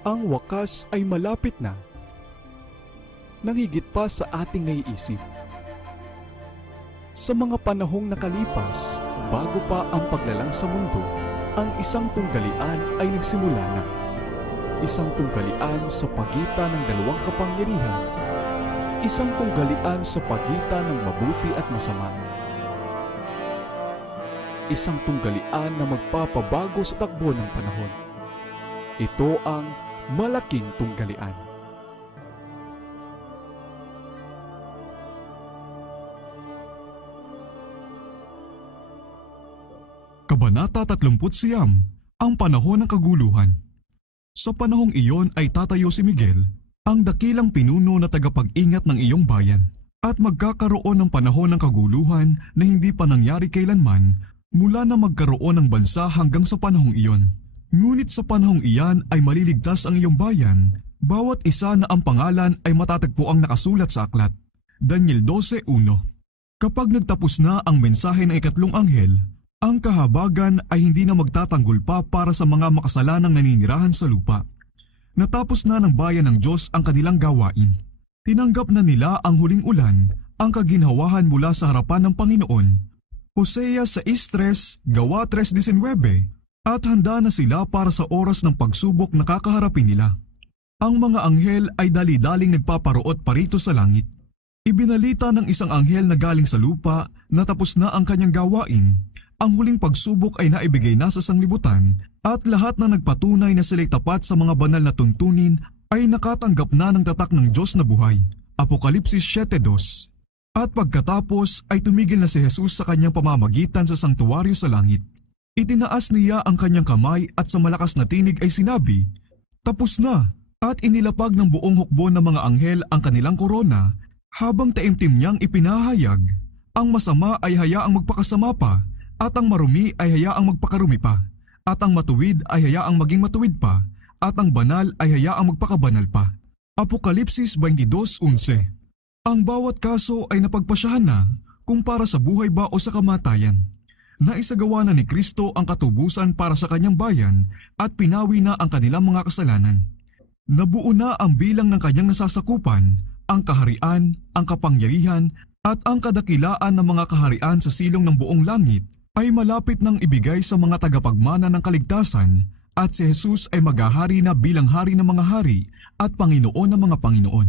Ang wakas ay malapit na. Nang higit pa sa ating naiisip. Sa mga panahong nakalipas, bago pa ang paglalang sa mundo, ang isang tunggalian ay nagsimula na. Isang tunggalian sa pagitan ng dalawang kapangyarihan. Isang tunggalian sa pagitan ng mabuti at masama. Isang tunggalian na magpapabago sa takbo ng panahon. Ito ang malaking tunggalian. Kabanata 39, ang panahon ng kaguluhan. Sa panahong iyon ay tatayo si Miguel, ang dakilang pinuno na tagapag-ingat ng iyong bayan, at magkakaroon ng panahon ng kaguluhan na hindi pa nangyari kailanman mula na magkaroon ng bansa hanggang sa panahong iyon. Ngunit sa panahong iyan ay maliligtas ang iyong bayan, bawat isa na ang pangalan ay matatagpuang nakasulat sa aklat. Daniel 12:1. Kapag nagtapos na ang mensahe ng ikatlong anghel, ang kahabagan ay hindi na magtatanggol pa para sa mga makasalanang naninirahan sa lupa. Natapos na ng bayan ng Diyos ang kanilang gawain. Tinanggap na nila ang huling ulan, ang kaginhawahan mula sa harapan ng Panginoon. Hosea 6:3, Gawa 3:19, at handa na sila para sa oras ng pagsubok na kakaharapin nila. Ang mga anghel ay dali-daling nagpaparoot parito sa langit. Ibinalita ng isang anghel na galing sa lupa na tapos na ang kanyang gawain. Ang huling pagsubok ay naibigay na sa sanglibutan at lahat na nagpatunay na sila'y tapat sa mga banal na tuntunin ay nakatanggap na ng tatak ng Diyos na buhay. Apokalipsis 7:2. At pagkatapos ay tumigil na si Jesus sa kanyang pamamagitan sa sangtuwaryo sa langit. Itinaas niya ang kanyang kamay at sa malakas na tinig ay sinabi, "Tapos na!" At inilapag ng buong hukbo ng mga anghel ang kanilang korona habang taimtim niyang ipinahayag, "Ang masama ay hayaang magpakasama pa, at ang marumi ay hayaang magpakarumi pa, at ang matuwid ay hayaang maging matuwid pa, at ang banal ay hayaang magpakabanal pa." Apokalipsis 22:11. Ang bawat kaso ay napagpasyahan na kung para sa buhay ba o sa kamatayan. Naisagawa na ni Kristo ang katubusan para sa kanyang bayan at pinawi na ang kanilang mga kasalanan. Nabuo na ang bilang ng kanyang nasasakupan, ang kaharian, ang kapangyarihan at ang kadakilaan ng mga kaharian sa silong ng buong langit ay malapit nang ibigay sa mga tagapagmana ng kaligtasan, at si Jesus ay maghahari na bilang hari ng mga hari at Panginoon ng mga Panginoon.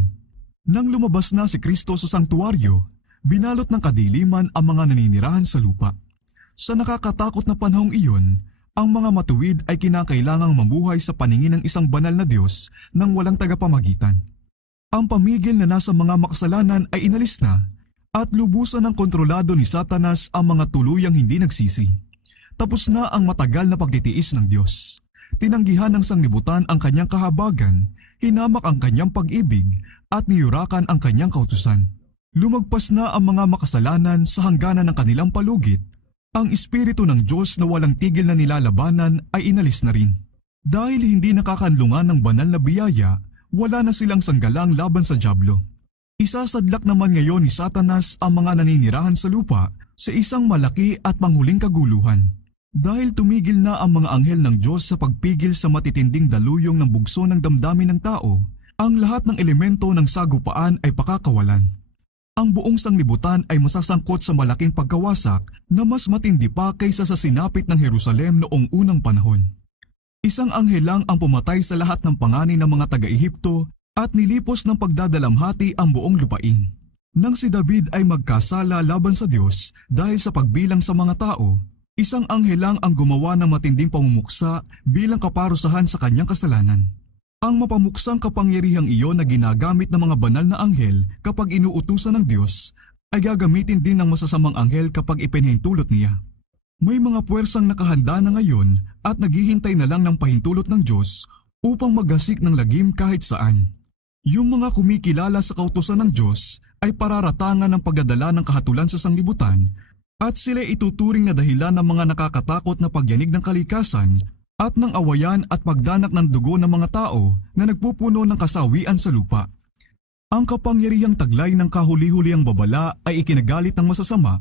Nang lumabas na si Kristo sa sangtuwaryo, binalot ng kadiliman ang mga naninirahan sa lupa. Sa nakakatakot na panahong iyon, ang mga matuwid ay kinakailangang mamuhay sa paningin ng isang banal na Diyos nang walang tagapamagitan. Ang pamigil na nasa mga makasalanan ay inalis na, at lubusan ng kontrolado ni Satanas ang mga tuluyang hindi nagsisi. Tapos na ang matagal na pagtitiis ng Diyos. Tinanggihan ng sanglibutan ang kanyang kahabagan, hinamak ang kanyang pag-ibig, at niyurakan ang kanyang kautusan. Lumagpas na ang mga makasalanan sa hangganan ng kanilang palugit. Ang Espiritu ng Diyos na walang tigil na nilalabanan ay inalis na rin. Dahil hindi nakakanlungan ng banal na biyaya, wala na silang sanggalang laban sa dyablo. Isasadlak naman ngayon ni Satanas ang mga naninirahan sa lupa sa isang malaki at panghuling kaguluhan. Dahil tumigil na ang mga anghel ng Diyos sa pagpigil sa matitinding daluyong ng bugso ng damdamin ng tao, ang lahat ng elemento ng sagupaan ay pakakawalan. Ang buong sanglibutan ay masasangkot sa malaking pagkawasak na mas matindi pa kaysa sa sinapit ng Jerusalem noong unang panahon. Isang anghel lang ang pumatay sa lahat ng panganay ng mga taga-Ehipto at nilipos ng pagdadalamhati ang buong lupain. Nang si David ay magkasala laban sa Diyos dahil sa pagbilang sa mga tao, isang anghel lang ang gumawa ng matinding pamumuksa bilang kaparusahan sa kanyang kasalanan. Ang mapamuksang kapangyarihang iyon na ginagamit ng mga banal na anghel kapag inuutusan ng Diyos ay gagamitin din ng masasamang anghel kapag ipinahintulot niya. May mga puwersang nakahanda na ngayon at naghihintay na lang ng pahintulot ng Diyos upang maghasik ng lagim kahit saan. Yung mga kumikilala sa kautusan ng Diyos ay pararatangan ng pagdadala ng kahatulan sa sanglibutan, at sila ituturing na dahilan ng mga nakakatakot na pagyanig ng kalikasan at ng awayan at pagdanak ng dugo ng mga tao na nagpupuno ng kasawian sa lupa. Ang kapangyarihang taglay ng kahuli-huliang babala ay ikinagalit ng masasama.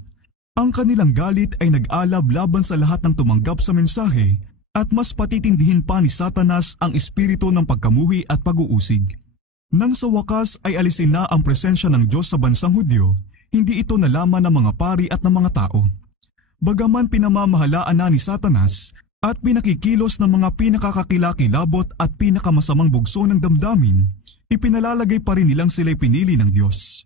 Ang kanilang galit ay nag-alab laban sa lahat ng tumanggap sa mensahe At mas patitindihin pa ni Satanas ang espiritu ng pagkamuhi at pag-uusig. Nang sa wakas ay alisin na ang presensya ng Diyos sa bansang Hudyo, hindi ito nalaman ng mga pari at ng mga tao. Bagaman pinamamahalaan na ni Satanas at pinakikilos ng mga pinakakakilakilabot at pinakamasamang bugso ng damdamin, ipinalalagay pa rin nilang sila'y pinili ng Diyos.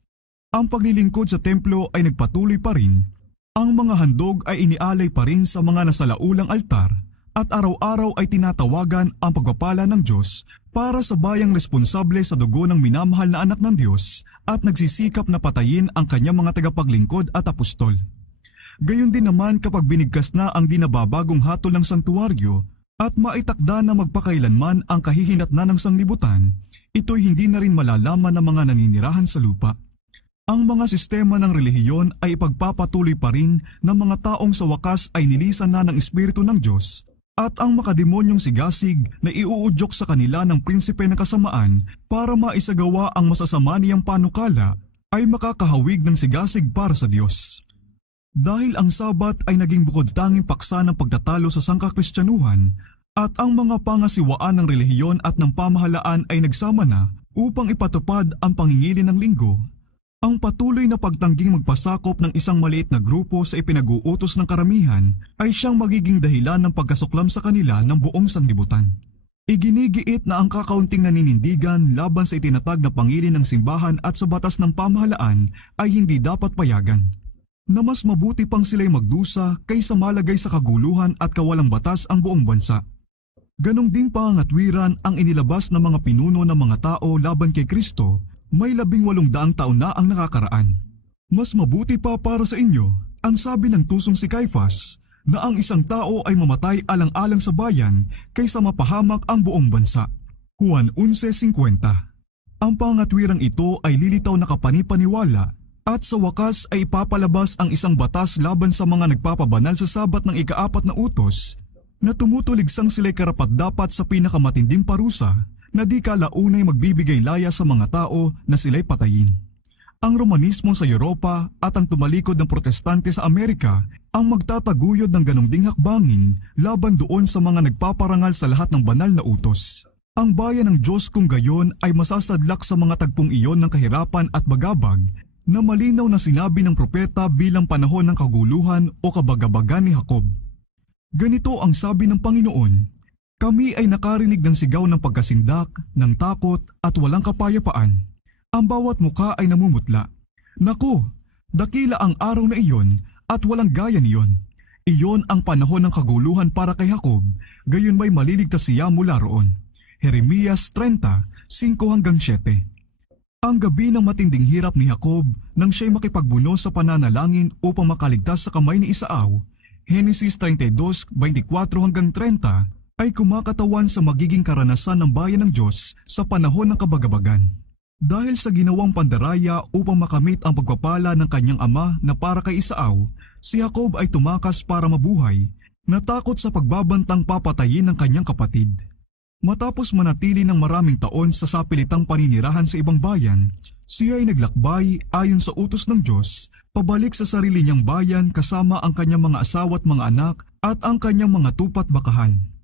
Ang paglilingkod sa templo ay nagpatuloy pa rin, ang mga handog ay inialay pa rin sa mga nasalaulang altar, at araw-araw ay tinatawagan ang pagpapala ng Diyos para sa bayang responsable sa dugo ng minamahal na anak ng Diyos at nagsisikap na patayin ang kanyang mga tagapaglingkod at apostol. Gayon din naman kapag binigkas na ang di nababagong hatol ng santuaryo at maitakda na magpakailanman ang kahihinatnan ng sanglibutan, ito'y hindi na rin malalaman ng mga naninirahan sa lupa. Ang mga sistema ng relihiyon ay ipagpapatuloy pa rin ng mga taong sa wakas ay nilisan na ng Espiritu ng Diyos, at ang makademonyong sigasig na iuudyok sa kanila ng prinsipe ng kasamaan para maisagawa ang masasama niyang panukala ay makakahawig ng sigasig para sa Diyos. Dahil ang Sabat ay naging bukod-tanging paksa ng pagtatalo sa sangkakristyanuhan at ang mga pangasiwaan ng relihiyon at ng pamahalaan ay nagsama na upang ipatupad ang pangingili ng linggo, ang patuloy na pagtangging magpasakop ng isang maliit na grupo sa ipinag-uutos ng karamihan ay siyang magiging dahilan ng pagkasuklam sa kanila ng buong sanglibutan. Iginigiit na ang kakaunting naninindigan laban sa itinatag na pangilin ng simbahan at sa batas ng pamahalaan ay hindi dapat payagan, na mas mabuti pang sila'y magdusa kaysa malagay sa kaguluhan at kawalang batas ang buong bansa. Ganong din pangangatwiran ang inilabas ng mga pinuno ng mga tao laban kay Kristo. May 18 taon na ang nakakaraan. Mas mabuti pa para sa inyo ang sabi ng tusong si Caiphas na ang isang tao ay mamatay alang-alang sa bayan kaysa mapahamak ang buong bansa. Juan 11:50. Ang pangatwirang ito ay lilitaw na kapanipaniwala at sa wakas ay ipapalabas ang isang batas laban sa mga nagpapabanal sa Sabat ng ika-4 na utos na tumutuligsang sila'y karapat-dapat sa pinakamatinding parusa na di kalaunay magbibigay laya sa mga tao na sila'y patayin. Ang Romanismo sa Europa at ang tumalikod ng Protestante sa Amerika ang magtataguyod ng ganong ding hakbangin laban doon sa mga nagpaparangal sa lahat ng banal na utos. Ang bayan ng Diyos kung gayon ay masasadlak sa mga tagpong iyon ng kahirapan at bagabag na malinaw na sinabi ng propeta bilang panahon ng kaguluhan o kabagabagan ni Jacob. Ganito ang sabi ng Panginoon, kami ay nakarinig ng sigaw ng pagkasindak, ng takot at walang kapayapaan. Ang bawat muka ay namumutla. Naku, dakila ang araw na iyon at walang gaya niyon. Iyon ang panahon ng kaguluhan para kay Jacob, gayon may maliligtas siya mula roon. Jeremias 30:5-7. Ang gabi ng matinding hirap ni Jacob nang siya'y makipagbuno sa pananalangin upang makaligtas sa kamay ni Esau, Henesis 32:24-30, ay kumakatawan sa magiging karanasan ng bayan ng Diyos sa panahon ng kabagabagan. Dahil sa ginawang pandaraya upang makamit ang pagpapala ng kanyang ama na para kay Esau, si Jacob ay tumakas para mabuhay, natakot sa pagbabantang papatayin ng kanyang kapatid. Matapos manatili ng maraming taon sa sapilitang paninirahan sa ibang bayan, siya ay naglakbay ayon sa utos ng Diyos, pabalik sa sarili niyang bayan kasama ang kanyang mga asawa at mga anak at ang kanyang mga tupat bakahan.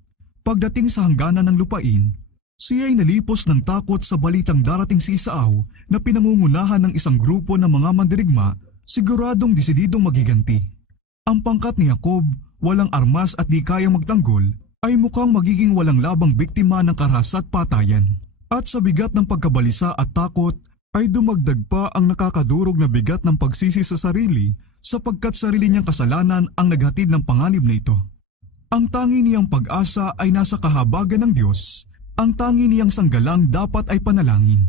Pagdating sa hangganan ng lupain, siya ay nalipos ng takot sa balitang darating si Esau na pinangungunahan ng isang grupo ng mga mandirigma, siguradong desididong magiganti. Ang pangkat ni Jacob, walang armas at di kayang magtanggol, ay mukhang magiging walang labang biktima ng karahas at patayan. At sa bigat ng pagkabalisa at takot, ay dumagdag pa ang nakakadurog na bigat ng pagsisi sa sarili sapagkat sarili niyang kasalanan ang naghatid ng panganib na ito. Ang tangi niyang pag-asa ay nasa kahabagan ng Diyos. Ang tangi niyang sanggalang dapat ay panalangin.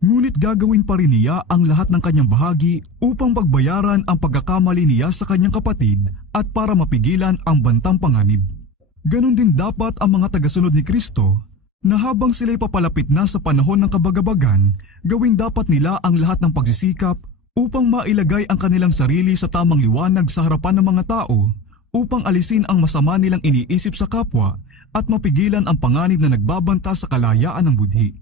Ngunit gagawin pa rin niya ang lahat ng kanyang bahagi upang pagbayaran ang pagkakamali niya sa kanyang kapatid at para mapigilan ang bantang panganib. Ganon din dapat ang mga tagasunod ni Kristo na habang sila'y papalapit na sa panahon ng kabagabagan, gawin dapat nila ang lahat ng pagsisikap upang mailagay ang kanilang sarili sa tamang liwanag sa harapan ng mga tao upang alisin ang masama nilang iniisip sa kapwa at mapigilan ang panganib na nagbabanta sa kalayaan ng budhi.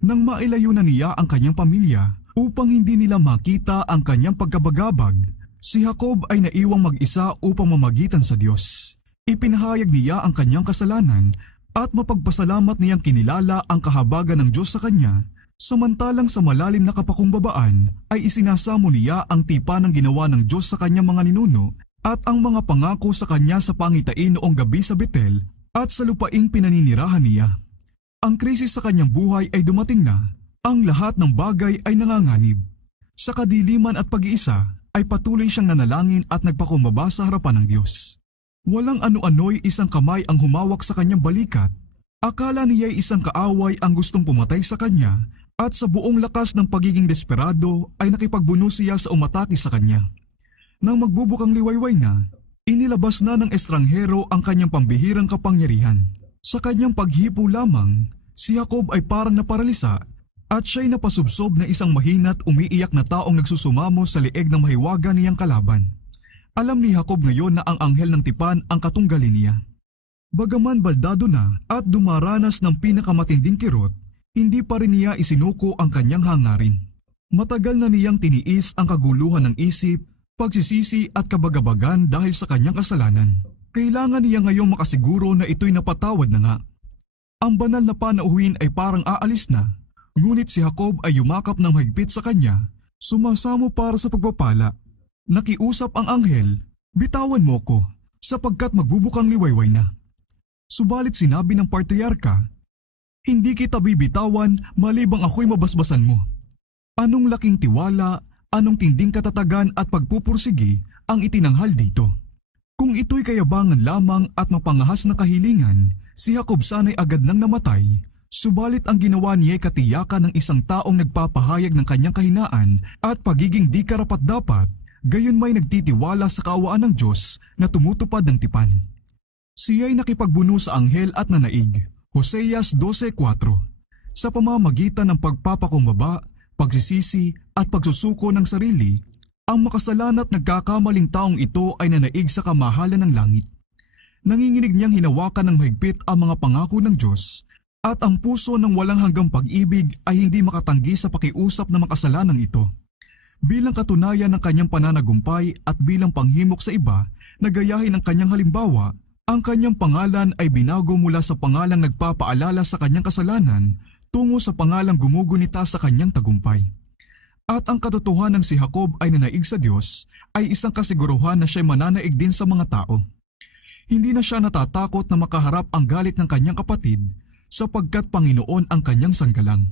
Nang mailayo na niya ang kanyang pamilya upang hindi nila makita ang kanyang pagkabagabag, si Jacob ay naiwang mag-isa upang mamagitan sa Diyos. Ipinahayag niya ang kanyang kasalanan at mapagpasalamat niyang kinilala ang kahabagan ng Diyos sa kanya, samantalang sa malalim na kapakumbabaan ay isinasamo niya ang tipa ng ginawa ng Diyos sa kanyang mga ninuno at ang mga pangako sa kanya sa pangitain noong gabi sa Betel at sa lupaing pinaninirahan niya. Ang krisis sa kanyang buhay ay dumating na, ang lahat ng bagay ay nanganganib. Sa kadiliman at pag-iisa ay patuloy siyang nanalangin at nagpakumbaba sa harapan ng Diyos. Walang ano-ano'y isang kamay ang humawak sa kanyang balikat. Akala niya'y isang kaaway ang gustong pumatay sa kanya at sa buong lakas ng pagiging desperado ay nakipagbuno siya sa umatake sa kanya. Nang magbubukang liwayway na, inilabas na ng estranghero ang kanyang pambihirang kapangyarihan. Sa kanyang paghipo lamang, si Jacob ay parang naparalisa at siya'y napasubsob na isang mahina't umiiyak na taong nagsusumamo sa leeg ng mahiwaga niyang kalaban. Alam ni Jacob ngayon na ang anghel ng tipan ang katunggali niya. Bagaman baldado na at dumaranas ng pinakamatinding kirot, hindi pa rin niya isinuko ang kanyang hangarin. Matagal na niyang tiniis ang kaguluhan ng isip, pagsisisi at kabagabagan dahil sa kanyang kasalanan. Kailangan niya ngayong makasiguro na ito'y napatawad na nga. Ang banal na panauhin ay parang aalis na, ngunit si Jacob ay yumakap ng mahigpit sa kanya, sumasamo para sa pagpapala. Nakiusap ang anghel, "Bitawan mo ko, sapagkat magbubukang liwayway na." Subalit sinabi ng patriarka, "Hindi kita bibitawan malibang ako'y mabasbasan mo." Anong laking tiwala, anong tinding katatagan at pagpupursigi ang itinanghal dito. Kung ito'y kayabangan lamang at mapangahas na kahilingan, si Jacob sana'y agad nang namatay, subalit ang ginawa niya'y katiyakan ng isang taong nagpapahayag ng kanyang kahinaan at pagiging di karapat-dapat, gayon may nagtitiwala sa kaawaan ng Diyos na tumutupad ng tipan. Siya'y nakipagbuno sa anghel at nanaig, Hoseas 12:4, sa pamamagitan ng pagpapakumbaba, pagsisisi at pagsusuko ng sarili. Ang makasalan at nagkakamaling taong ito ay nanaig sa kamahalan ng langit. Nanginginig niyang hinawakan ng mahigpit ang mga pangako ng Diyos at ang puso ng walang hanggang pag-ibig ay hindi makatanggi sa pakiusap ng makasalanang ito. Bilang katunayan ng kanyang pananagumpay at bilang panghimok sa iba na gayahin ang kanyang halimbawa, ang kanyang pangalan ay binago mula sa pangalang nagpapaalala sa kanyang kasalanan tungo sa pangalang gumugunita sa kanyang tagumpay. At ang katotohanan ng si Jacob ay nanaig sa Diyos ay isang kasiguruhan na siya'y mananaig din sa mga tao. Hindi na siya natatakot na makaharap ang galit ng kanyang kapatid sapagkat Panginoon ang kanyang sanggalang.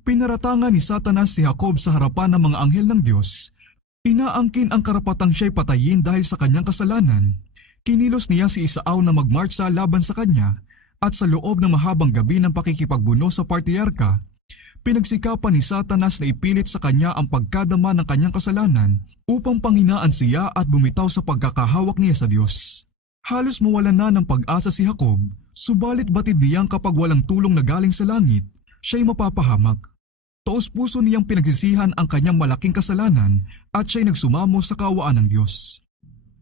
Pinaratangan ni Satanas si Jacob sa harapan ng mga anghel ng Diyos. Inaangkin ang karapatang siya'y patayin dahil sa kanyang kasalanan. Kinilos niya si Esau na magmarsa laban sa kanya at sa loob ng mahabang gabi ng pakikipagbuno sa patriarka, pinagsikapan ni Satanas na ipilit sa kanya ang pagkadama ng kanyang kasalanan upang panghinaan siya at bumitaw sa pagkakahawak niya sa Diyos. Halos mawalan na ng pag-asa si Jacob, subalit batid niyang kapag walang tulong na galing sa langit, siya'y mapapahamak. Taos-puso niyang pinagsisihan ang kanyang malaking kasalanan at siya'y nagsumamo sa kaawaan ng Diyos.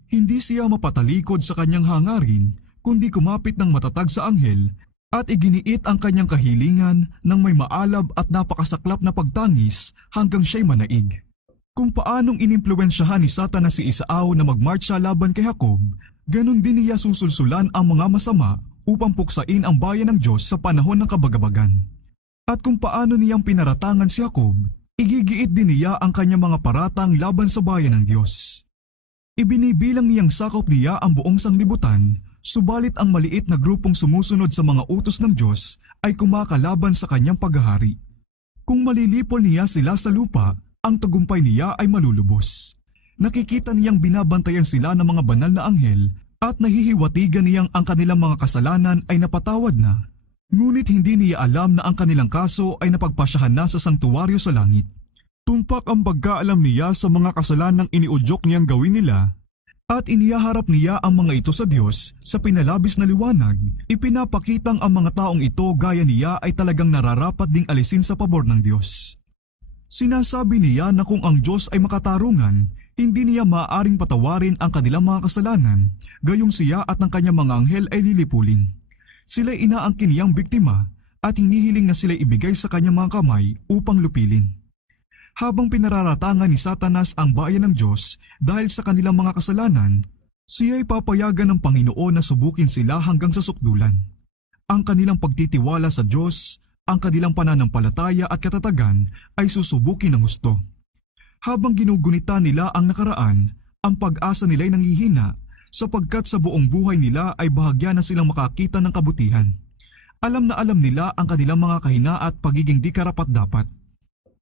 Hindi siya mapatalikod sa kanyang hangarin, kundi kumapit ng matatag sa anghel at iginiit ang kanyang kahilingan ng may maalab at napakasaklap na pagtangis hanggang siya'y manaig. Kung paanong inimpluwensyahan ni Satanas si Esau na magmarcha laban kay Jacob, ganun din niya susulsulan ang mga masama upang puksain ang bayan ng Diyos sa panahon ng kabagabagan. At kung paano niyang pinaratangan si Jacob, igigiit din niya ang kanyang mga paratang laban sa bayan ng Diyos. Ibinibilang niyang sakop niya ang buong sanglibutan, subalit ang maliit na grupong sumusunod sa mga utos ng Diyos ay kumakalaban sa kanyang paghahari. Kung malilipol niya sila sa lupa, ang tagumpay niya ay malulubos. Nakikita niyang binabantayan sila ng mga banal na anghel at nahihiwatigan niyang ang kanilang mga kasalanan ay napatawad na. Ngunit hindi niya alam na ang kanilang kaso ay napagpasyahan na sa sangtuwaryo sa langit. Tumpak ang pagkaalam niya sa mga kasalanang iniudyok niyang gawin nila at inihaharap niya ang mga ito sa Diyos sa pinalabis na liwanag. Ipinapakitang ang mga taong ito gaya niya ay talagang nararapat ding alisin sa pabor ng Diyos. Sinasabi niya na kung ang Diyos ay makatarungan, hindi niya maaaring patawarin ang kanilang mga kasalanan, gayong siya at ang kanyang mga anghel ay lilipulin. Sila'y inaangkin niyang biktima at hinihiling na sila'y ibigay sa kanyang mga kamay upang lupilin. Habang pinararatangan ni Satanas ang bayan ng Diyos dahil sa kanilang mga kasalanan, Siya'y papayagan ng Panginoon na subukin sila hanggang sa sukdulan. Ang kanilang pagtitiwala sa Diyos, ang kanilang pananampalataya at katatagan ay susubukin ng husto. Habang ginugunita nila ang nakaraan, ang pag-asa nila'y nanghihina sapagkat sa buong buhay nila ay bahagya na silang makakita ng kabutihan. Alam na alam nila ang kanilang mga kahina at pagiging di karapat-dapat.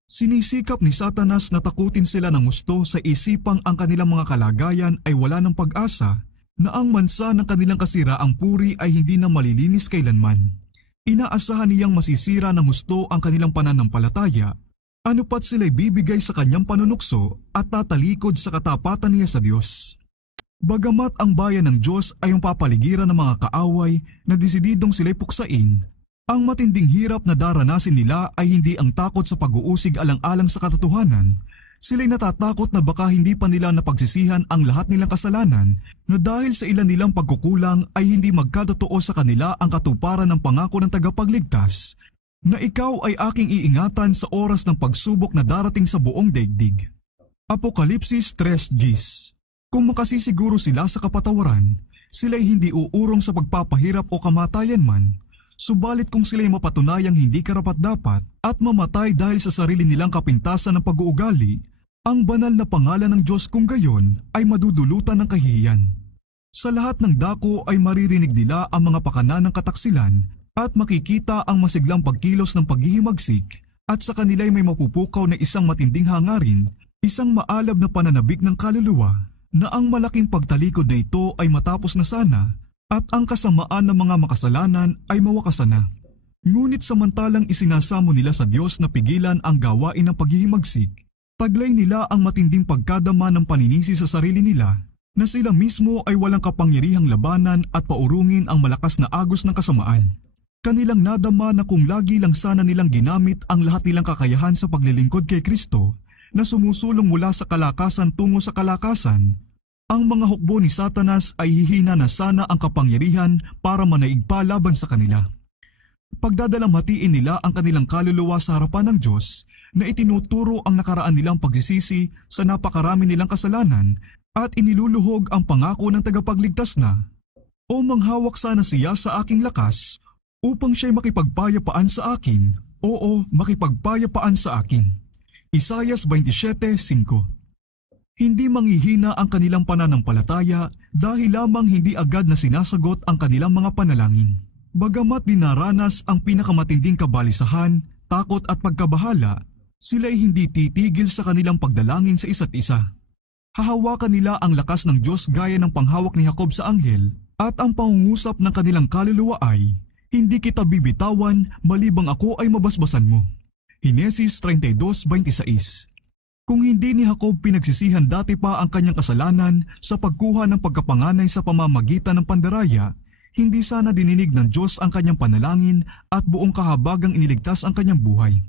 Sinisikap ni Satanas na takutin sila ng husto sa isipang ang kanilang mga kalagayan ay wala ng pag-asa, na ang mansa ng kanilang kasiraang puri ay hindi na malilinis kailanman. Inaasahan niyang masisira ng husto ang kanilang pananampalataya, anupat sila'y bibigay sa kanyang panunukso at tatalikod sa katapatan niya sa Diyos. Bagamat ang bayan ng Diyos ay ang papaligiran ng mga kaaway na desididong sila'y puksain, ang matinding hirap na daranasin nila ay hindi ang takot sa pag-uusig alang-alang sa katotohanan. Sila'y natatakot na baka hindi pa nila napagsisihan ang lahat nilang kasalanan na dahil sa ilan nilang pagkukulang ay hindi magkatotoo sa kanila ang katuparan ng pangako ng tagapagligtas na ikaw ay aking iingatan sa oras ng pagsubok na darating sa buong daigdig. Apokalipsis 3:10. Kung makasisiguro sila sa kapatawaran, sila'y hindi uurong sa pagpapahirap o kamatayan man, subalit kung sila'y mapatunayang hindi karapat-dapat at mamatay dahil sa sarili nilang kapintasan ng pag-uugali, ang banal na pangalan ng Diyos kung gayon ay madudulutan ng kahihiyan. Sa lahat ng dako ay maririnig nila ang mga pakana ng kataksilan at makikita ang masiglang pagkilos ng paghihimagsik at sa kanila'y may mapupukaw na isang matinding hangarin, isang maalab na pananabik ng kaluluwa, na ang malaking pagtalikod na ito ay matapos na sana at ang kasamaan ng mga makasalanan ay mawakasan na. Ngunit samantalang isinasamo nila sa Diyos na pigilan ang gawain ng paghihimagsik, taglay nila ang matinding pagkadama ng paninisi sa sarili nila na sila mismo ay walang kapangyarihang labanan at paurungin ang malakas na agos ng kasamaan. Kanilang nadama na kung lagi lang sana nilang ginamit ang lahat nilang kakayahan sa paglilingkod kay Kristo na sumusulong mula sa kalakasan tungo sa kalakasan, ang mga hukbo ni Satanas ay hihina na sana ang kapangyarihan para manaigpa laban sa kanila. Pagdadalamhatiin nila ang kanilang kaluluwa sa harapan ng Diyos na itinuturo ang nakaraan nilang pagsisisi sa napakarami nilang kasalanan at iniluluhog ang pangako ng tagapagligtas na, "O manghawak sana siya sa aking lakas upang siya'y makipagpayapaan sa akin, oo, makipagpayapaan sa akin." Isaias 27:5. Hindi manghihina ang kanilang pananampalataya dahil lamang hindi agad na sinasagot ang kanilang mga panalangin. Bagamat dinaranas ang pinakamatinding kabalisahan, takot at pagkabahala, sila'y hindi titigil sa kanilang pagdalangin sa isa't isa. Hahawakan nila ang lakas ng Diyos gaya ng panghawak ni Jacob sa anghel at ang pangungusap ng kanilang kaluluwa ay, "Hindi kita bibitawan malibang ako ay mabasbasan mo." Henesis 32:26. Kung hindi ni Jacob pinagsisihan dati pa ang kanyang kasalanan sa pagkuha ng pagkapanganay sa pamamagitan ng pandaraya, hindi sana dininig ng Diyos ang kanyang panalangin at buong kahabagang iniligtas ang kanyang buhay.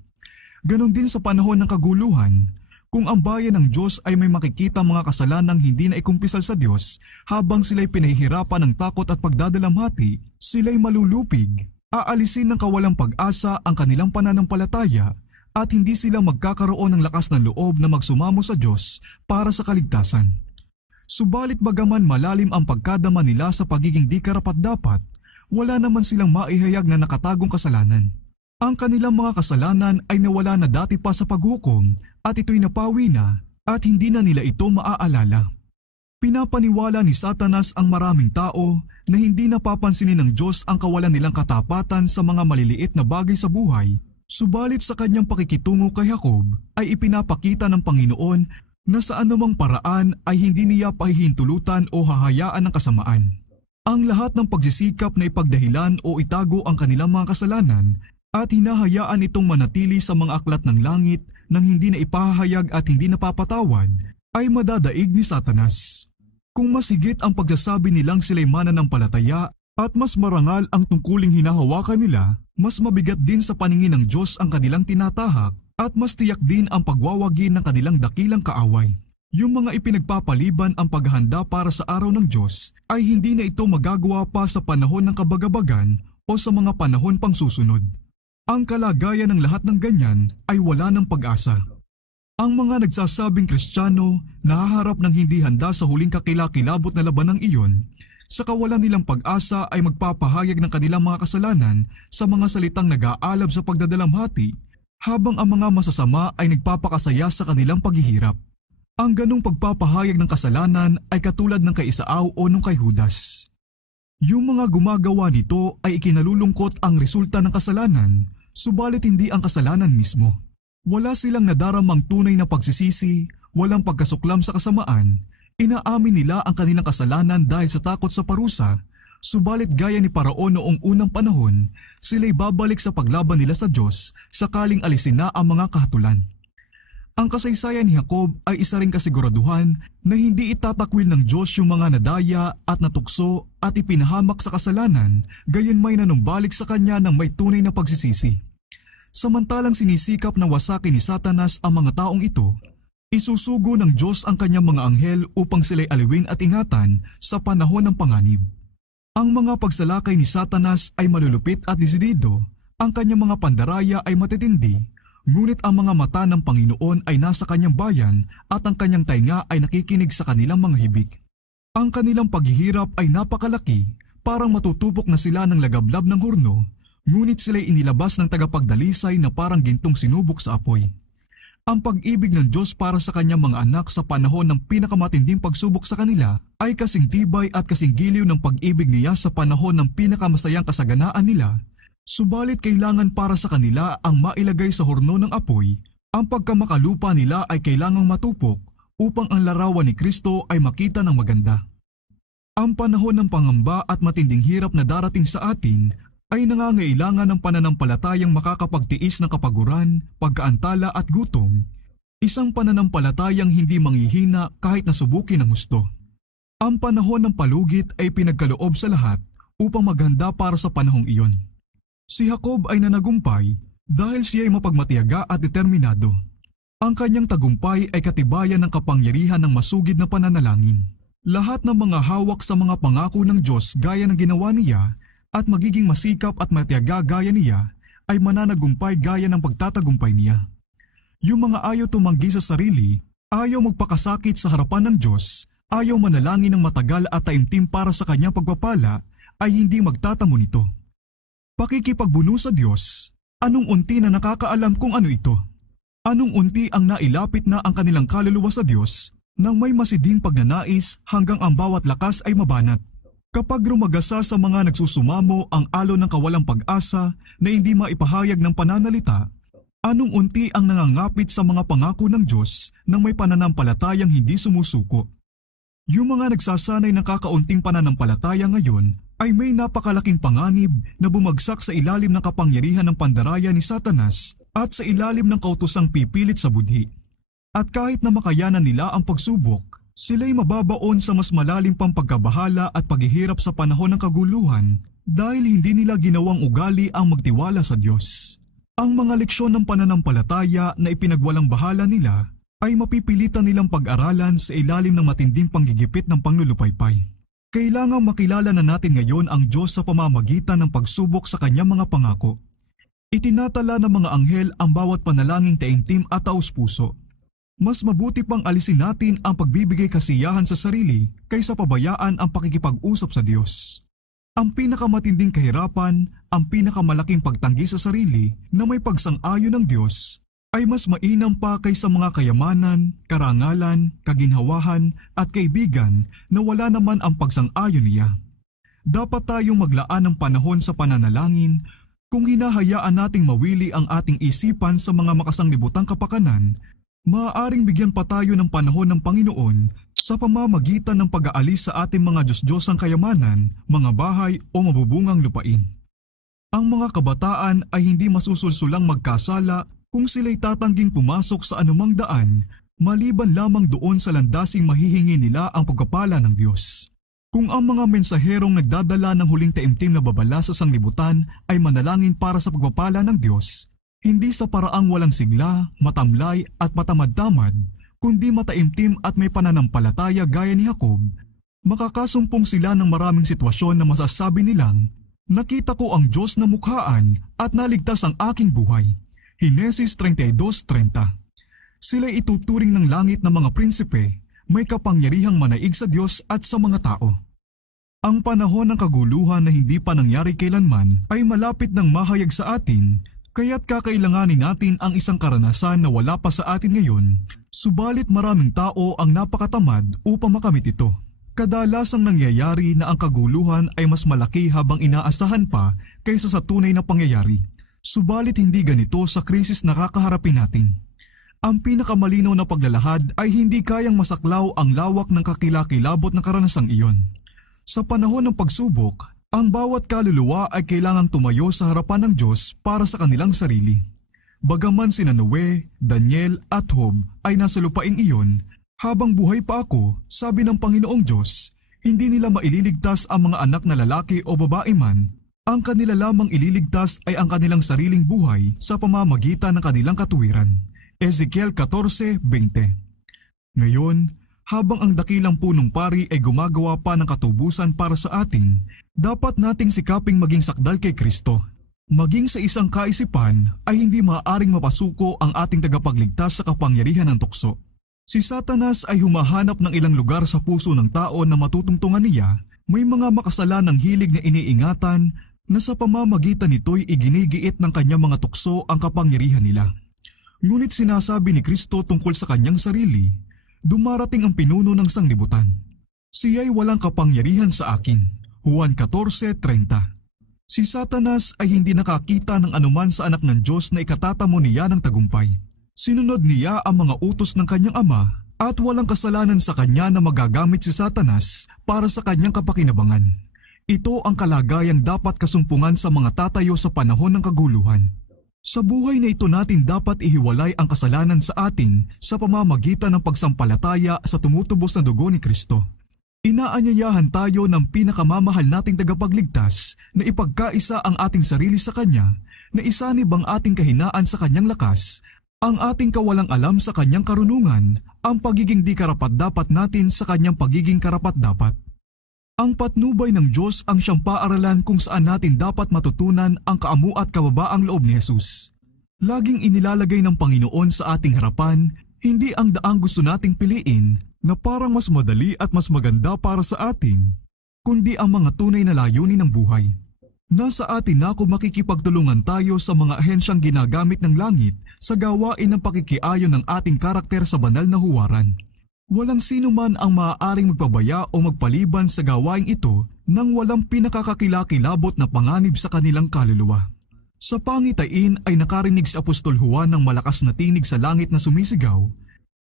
Ganon din sa panahon ng kaguluhan, kung ang bayan ng Diyos ay may makikita mga kasalanang hindi na ikumpisal sa Diyos habang sila'y pinahihirapan ng takot at pagdadalamhati, sila'y malulupig, aalisin ng kawalang pag-asa ang kanilang pananampalataya, at hindi sila magkakaroon ng lakas ng loob na magsumamo sa Diyos para sa kaligtasan. Subalit bagaman malalim ang pagkadama nila sa pagiging di karapat-dapat, wala naman silang maihayag na nakatagong kasalanan. Ang kanilang mga kasalanan ay nawala na dati pa sa paghukom at ito'y napawi na at hindi na nila ito maaalala. Pinapaniwala ni Satanas ang maraming tao na hindi napapansinin ng Diyos ang kawalan nilang katapatan sa mga maliliit na bagay sa buhay. Subalit sa kanyang pakikitungo kay Jacob ay ipinapakita ng Panginoon na sa anumang paraan ay hindi niya pahihintulutan o hahayaan ng kasamaan. Ang lahat ng pagsisikap na ipagdahilan o itago ang kanilang mga kasalanan at hinahayaan itong manatili sa mga aklat ng langit nang hindi na ipahahayag at hindi napapatawad ay madadaig ni Satanas. Kung mas higit ang pagsasabi nilang sila'y mananampalataya at mas marangal ang tungkuling hinahawakan nila, mas mabigat din sa paningin ng Diyos ang kanilang tinatahak at mas tiyak din ang pagwawagi ng kanilang dakilang kaaway. Yung mga ipinagpapaliban ang paghahanda para sa araw ng Diyos ay hindi na ito magagawa pa sa panahon ng kabagabagan o sa mga panahon pang susunod. Ang kalagayan ng lahat ng ganyan ay wala ng pag-asa. Ang mga nagsasabing Kristiyano nahaharap ng hindi handa sa huling kakilakilabot na labanang iyon, sa kawalan nilang pag-asa ay magpapahayag ng kanilang mga kasalanan sa mga salitang nag-aalab sa pagdadalamhati, habang ang mga masasama ay nagpapakasaya sa kanilang paghihirap. Ang ganong pagpapahayag ng kasalanan ay katulad ng kay Esau o nung kay Judas. Yung mga gumagawa nito ay ikinalulungkot ang resulta ng kasalanan, subalit hindi ang kasalanan mismo. Wala silang nadaramang tunay na pagsisisi, walang pagkasuklam sa kasamaan, inaamin nila ang kanilang kasalanan dahil sa takot sa parusa, subalit gaya ni Paraon noong unang panahon, sila'y babalik sa paglaban nila sa Diyos sakaling alisin na ang mga kahatulan. Ang kasaysayan ni Jacob ay isa ring kasiguraduhan na hindi itatakwil ng Diyos yung mga nadaya at natukso at ipinahamak sa kasalanan, gayon may nanumbalik sa kanya ng may tunay na pagsisisi. Samantalang sinisikap na wasakin ni Satanas ang mga taong ito, isusugo ng Diyos ang kanyang mga anghel upang sila'y aliwin at ingatan sa panahon ng panganib. Ang mga pagsalakay ni Satanas ay malulupit at desidido, ang kanyang mga pandaraya ay matitindi, ngunit ang mga mata ng Panginoon ay nasa kanyang bayan at ang kanyang tainga ay nakikinig sa kanilang mga hibik. Ang kanilang paghihirap ay napakalaki, parang matutupok na sila ng lagablab ng hurno, ngunit sila'y inilabas ng tagapagdalisay na parang gintong sinubok sa apoy. Ang pag-ibig ng Diyos para sa kanyang mga anak sa panahon ng pinakamatinding pagsubok sa kanila ay kasing tibay at kasing giliw ng pag-ibig niya sa panahon ng pinakamasayang kasaganaan nila. Subalit kailangan para sa kanila ang mailagay sa horno ng apoy, ang pagkamakalupa nila ay kailangang matupok upang ang larawan ni Kristo ay makita ng maganda. Ang panahon ng pangamba at matinding hirap na darating sa atin ay nangangailangan ng pananampalatayang makakapagtiis ng kapaguran, pagkaantala at gutom, isang pananampalatayang hindi manghihina kahit nasubukin ng husto. Ang panahon ng palugit ay pinagkaloob sa lahat upang maghanda para sa panahong iyon. Si Jacob ay nanagumpay dahil siya ay mapagmatiyaga at determinado. Ang kanyang tagumpay ay katibayan ng kapangyarihan ng masugid na pananalangin. Lahat ng mga hawak sa mga pangako ng Diyos gaya ng ginawa niya at magiging masikap at matiyaga gaya niya ay mananagumpay gaya ng pagtatagumpay niya. Yung mga ayaw tumanggi sa sarili, ayaw magpakasakit sa harapan ng Diyos, ayaw manalangin ng matagal at taimtim para sa kanyang pagpapala ay hindi magtatamo nito. Pakikipagbuno sa Diyos, anong unti na nakakaalam kung ano ito? Anong unti ang nailapit na ang kanilang kaluluwa sa Diyos nang may masiding pagnanais hanggang ang bawat lakas ay mabanat? Kapag rumagasa sa mga nagsusumamo ang alon ng kawalang pag-asa na hindi maipahayag ng pananalita, anong unti ang nangangapit sa mga pangako ng Diyos nang may pananampalatayang hindi sumusuko? Yung mga nagsasanay ng kakaunting pananampalataya ngayon ay may napakalaking panganib na bumagsak sa ilalim ng kapangyarihan ng pandaraya ni Satanas at sa ilalim ng kautosang pipilit sa budhi. At kahit na makayanan nila ang pagsubok, sila'y mababaon sa mas malalim pang pagkabahala at paghihirap sa panahon ng kaguluhan dahil hindi nila ginawang ugali ang magtiwala sa Diyos. Ang mga leksyon ng pananampalataya na ipinagwalang bahala nila ay mapipilitan nilang pag-aralan sa ilalim ng matinding panggigipit ng panglulupaypay. Kailangang makilala na natin ngayon ang Diyos sa pamamagitan ng pagsubok sa kanyang mga pangako. Itinatala ng mga anghel ang bawat panalangin taimtim at taus-puso. Mas mabuti pang alisin natin ang pagbibigay kasiyahan sa sarili kaysa pabayaan ang pakikipag-usap sa Diyos. Ang pinakamatinding kahirapan, ang pinakamalaking pagtanggi sa sarili na may pagsang-ayon ng Diyos ay mas mainam pa kaysa mga kayamanan, karangalan, kaginhawahan at kaibigan na wala naman ang pagsang-ayon niya. Dapat tayong maglaan ng panahon sa pananalangin. Kung hinahayaan nating mawili ang ating isipan sa mga makasanglibutang kapakanan, maaaring bigyan pa tayo ng panahon ng Panginoon sa pamamagitan ng pag-aalis sa ating mga Diyos-Diyosang kayamanan, mga bahay o mabubungang lupain. Ang mga kabataan ay hindi masusulsulang magkasala kung sila'y tatangging pumasok sa anumang daan, maliban lamang doon sa landasing mahihingi nila ang pagpapala ng Diyos. Kung ang mga mensaherong nagdadala ng huling taimtim na babala sa sanglibutan ay manalangin para sa pagpapala ng Diyos, hindi sa paraang walang sigla, matamlay at matamad-tamad, kundi mataimtim at may pananampalataya gaya ni Jacob, makakasumpong sila ng maraming sitwasyon na masasabi nilang, "Nakita ko ang Diyos na mukhaan at naligtas ang aking buhay." Henesis 32:30. Sila'y ituturing ng langit na mga prinsipe, may kapangyarihang manaig sa Diyos at sa mga tao. Ang panahon ng kaguluhan na hindi pa nangyari kailanman ay malapit ng mahayag sa atin, kaya't kakailanganin natin ang isang karanasan na wala pa sa atin ngayon, subalit maraming tao ang napakatamad upang makamit ito. Kadalasang nangyayari na ang kaguluhan ay mas malaki habang inaasahan pa kaysa sa tunay na pangyayari. Subalit hindi ganito sa krisis na kakaharapin natin. Ang pinakamalinaw na paglalahad ay hindi kayang masaklaw ang lawak ng kakilakilabot na karanasang iyon. Sa panahon ng pagsubok, ang bawat kaluluwa ay kailangang tumayo sa harapan ng Diyos para sa kanilang sarili. Bagaman sina Noe, Daniel at Job ay nasa lupaing iyon, habang buhay pa ako, sabi ng Panginoong Diyos, hindi nila maililigtas ang mga anak na lalaki o babae man. Ang kanila lamang ililigtas ay ang kanilang sariling buhay sa pamamagitan ng kanilang katuwiran. Ezekiel 14:20. Ngayon, habang ang dakilang punong pari ay gumagawa pa ng katubusan para sa atin, dapat nating sikaping maging sakdal kay Kristo. Maging sa isang kaisipan ay hindi maaaring mapasuko ang ating tagapagligtas sa kapangyarihan ng tukso. Si Satanas ay humahanap ng ilang lugar sa puso ng tao na matutungtungan niya. May mga makasalanang hilig na iniingatan na sa pamamagitan nito'y iginigiit ng kanyang mga tukso ang kapangyarihan nila. Ngunit sinasabi ni Kristo tungkol sa kanyang sarili, dumarating ang pinuno ng sanglibutan. Siya'y walang kapangyarihan sa akin. Juan 14:30. Si Satanas ay hindi nakakita ng anuman sa anak ng Diyos na ikatatamo niya ng tagumpay. Sinunod niya ang mga utos ng kanyang ama at walang kasalanan sa kanya na magagamit si Satanas para sa kanyang kapakinabangan. Ito ang kalagayang dapat kasumpungan sa mga tatayo sa panahon ng kaguluhan. Sa buhay na ito natin dapat ihiwalay ang kasalanan sa atin sa pamamagitan ng pagsampalataya sa tumutubos na dugo ni Kristo. Inaanyayahan tayo ng pinakamamahal nating tagapagligtas na ipagkaisa ang ating sarili sa Kanya, na isanib ang ating kahinaan sa Kanyang lakas, ang ating kawalang alam sa Kanyang karunungan, ang pagiging di karapat-dapat natin sa Kanyang pagiging karapat-dapat. Ang patnubay ng Diyos ang siyang paaralan kung saan natin dapat matutunan ang kaamu at kababaang loob ni Jesus. Laging inilalagay ng Panginoon sa ating harapan, hindi ang daang gusto nating piliin na parang mas madali at mas maganda para sa atin, kundi ang mga tunay na layunin ng buhay. Nasa atin na kung makikipagtulungan tayo sa mga ahensyang ginagamit ng langit sa gawain ng pakikiayon ng ating karakter sa banal na huwaran. Walang sino man ang maaaring magpabaya o magpaliban sa gawaing ito nang walang pinakakakilakilabot na panganib sa kanilang kaluluwa. Sa pangitain ay nakarinig si Apostol Juan ng malakas na tinig sa langit na sumisigaw,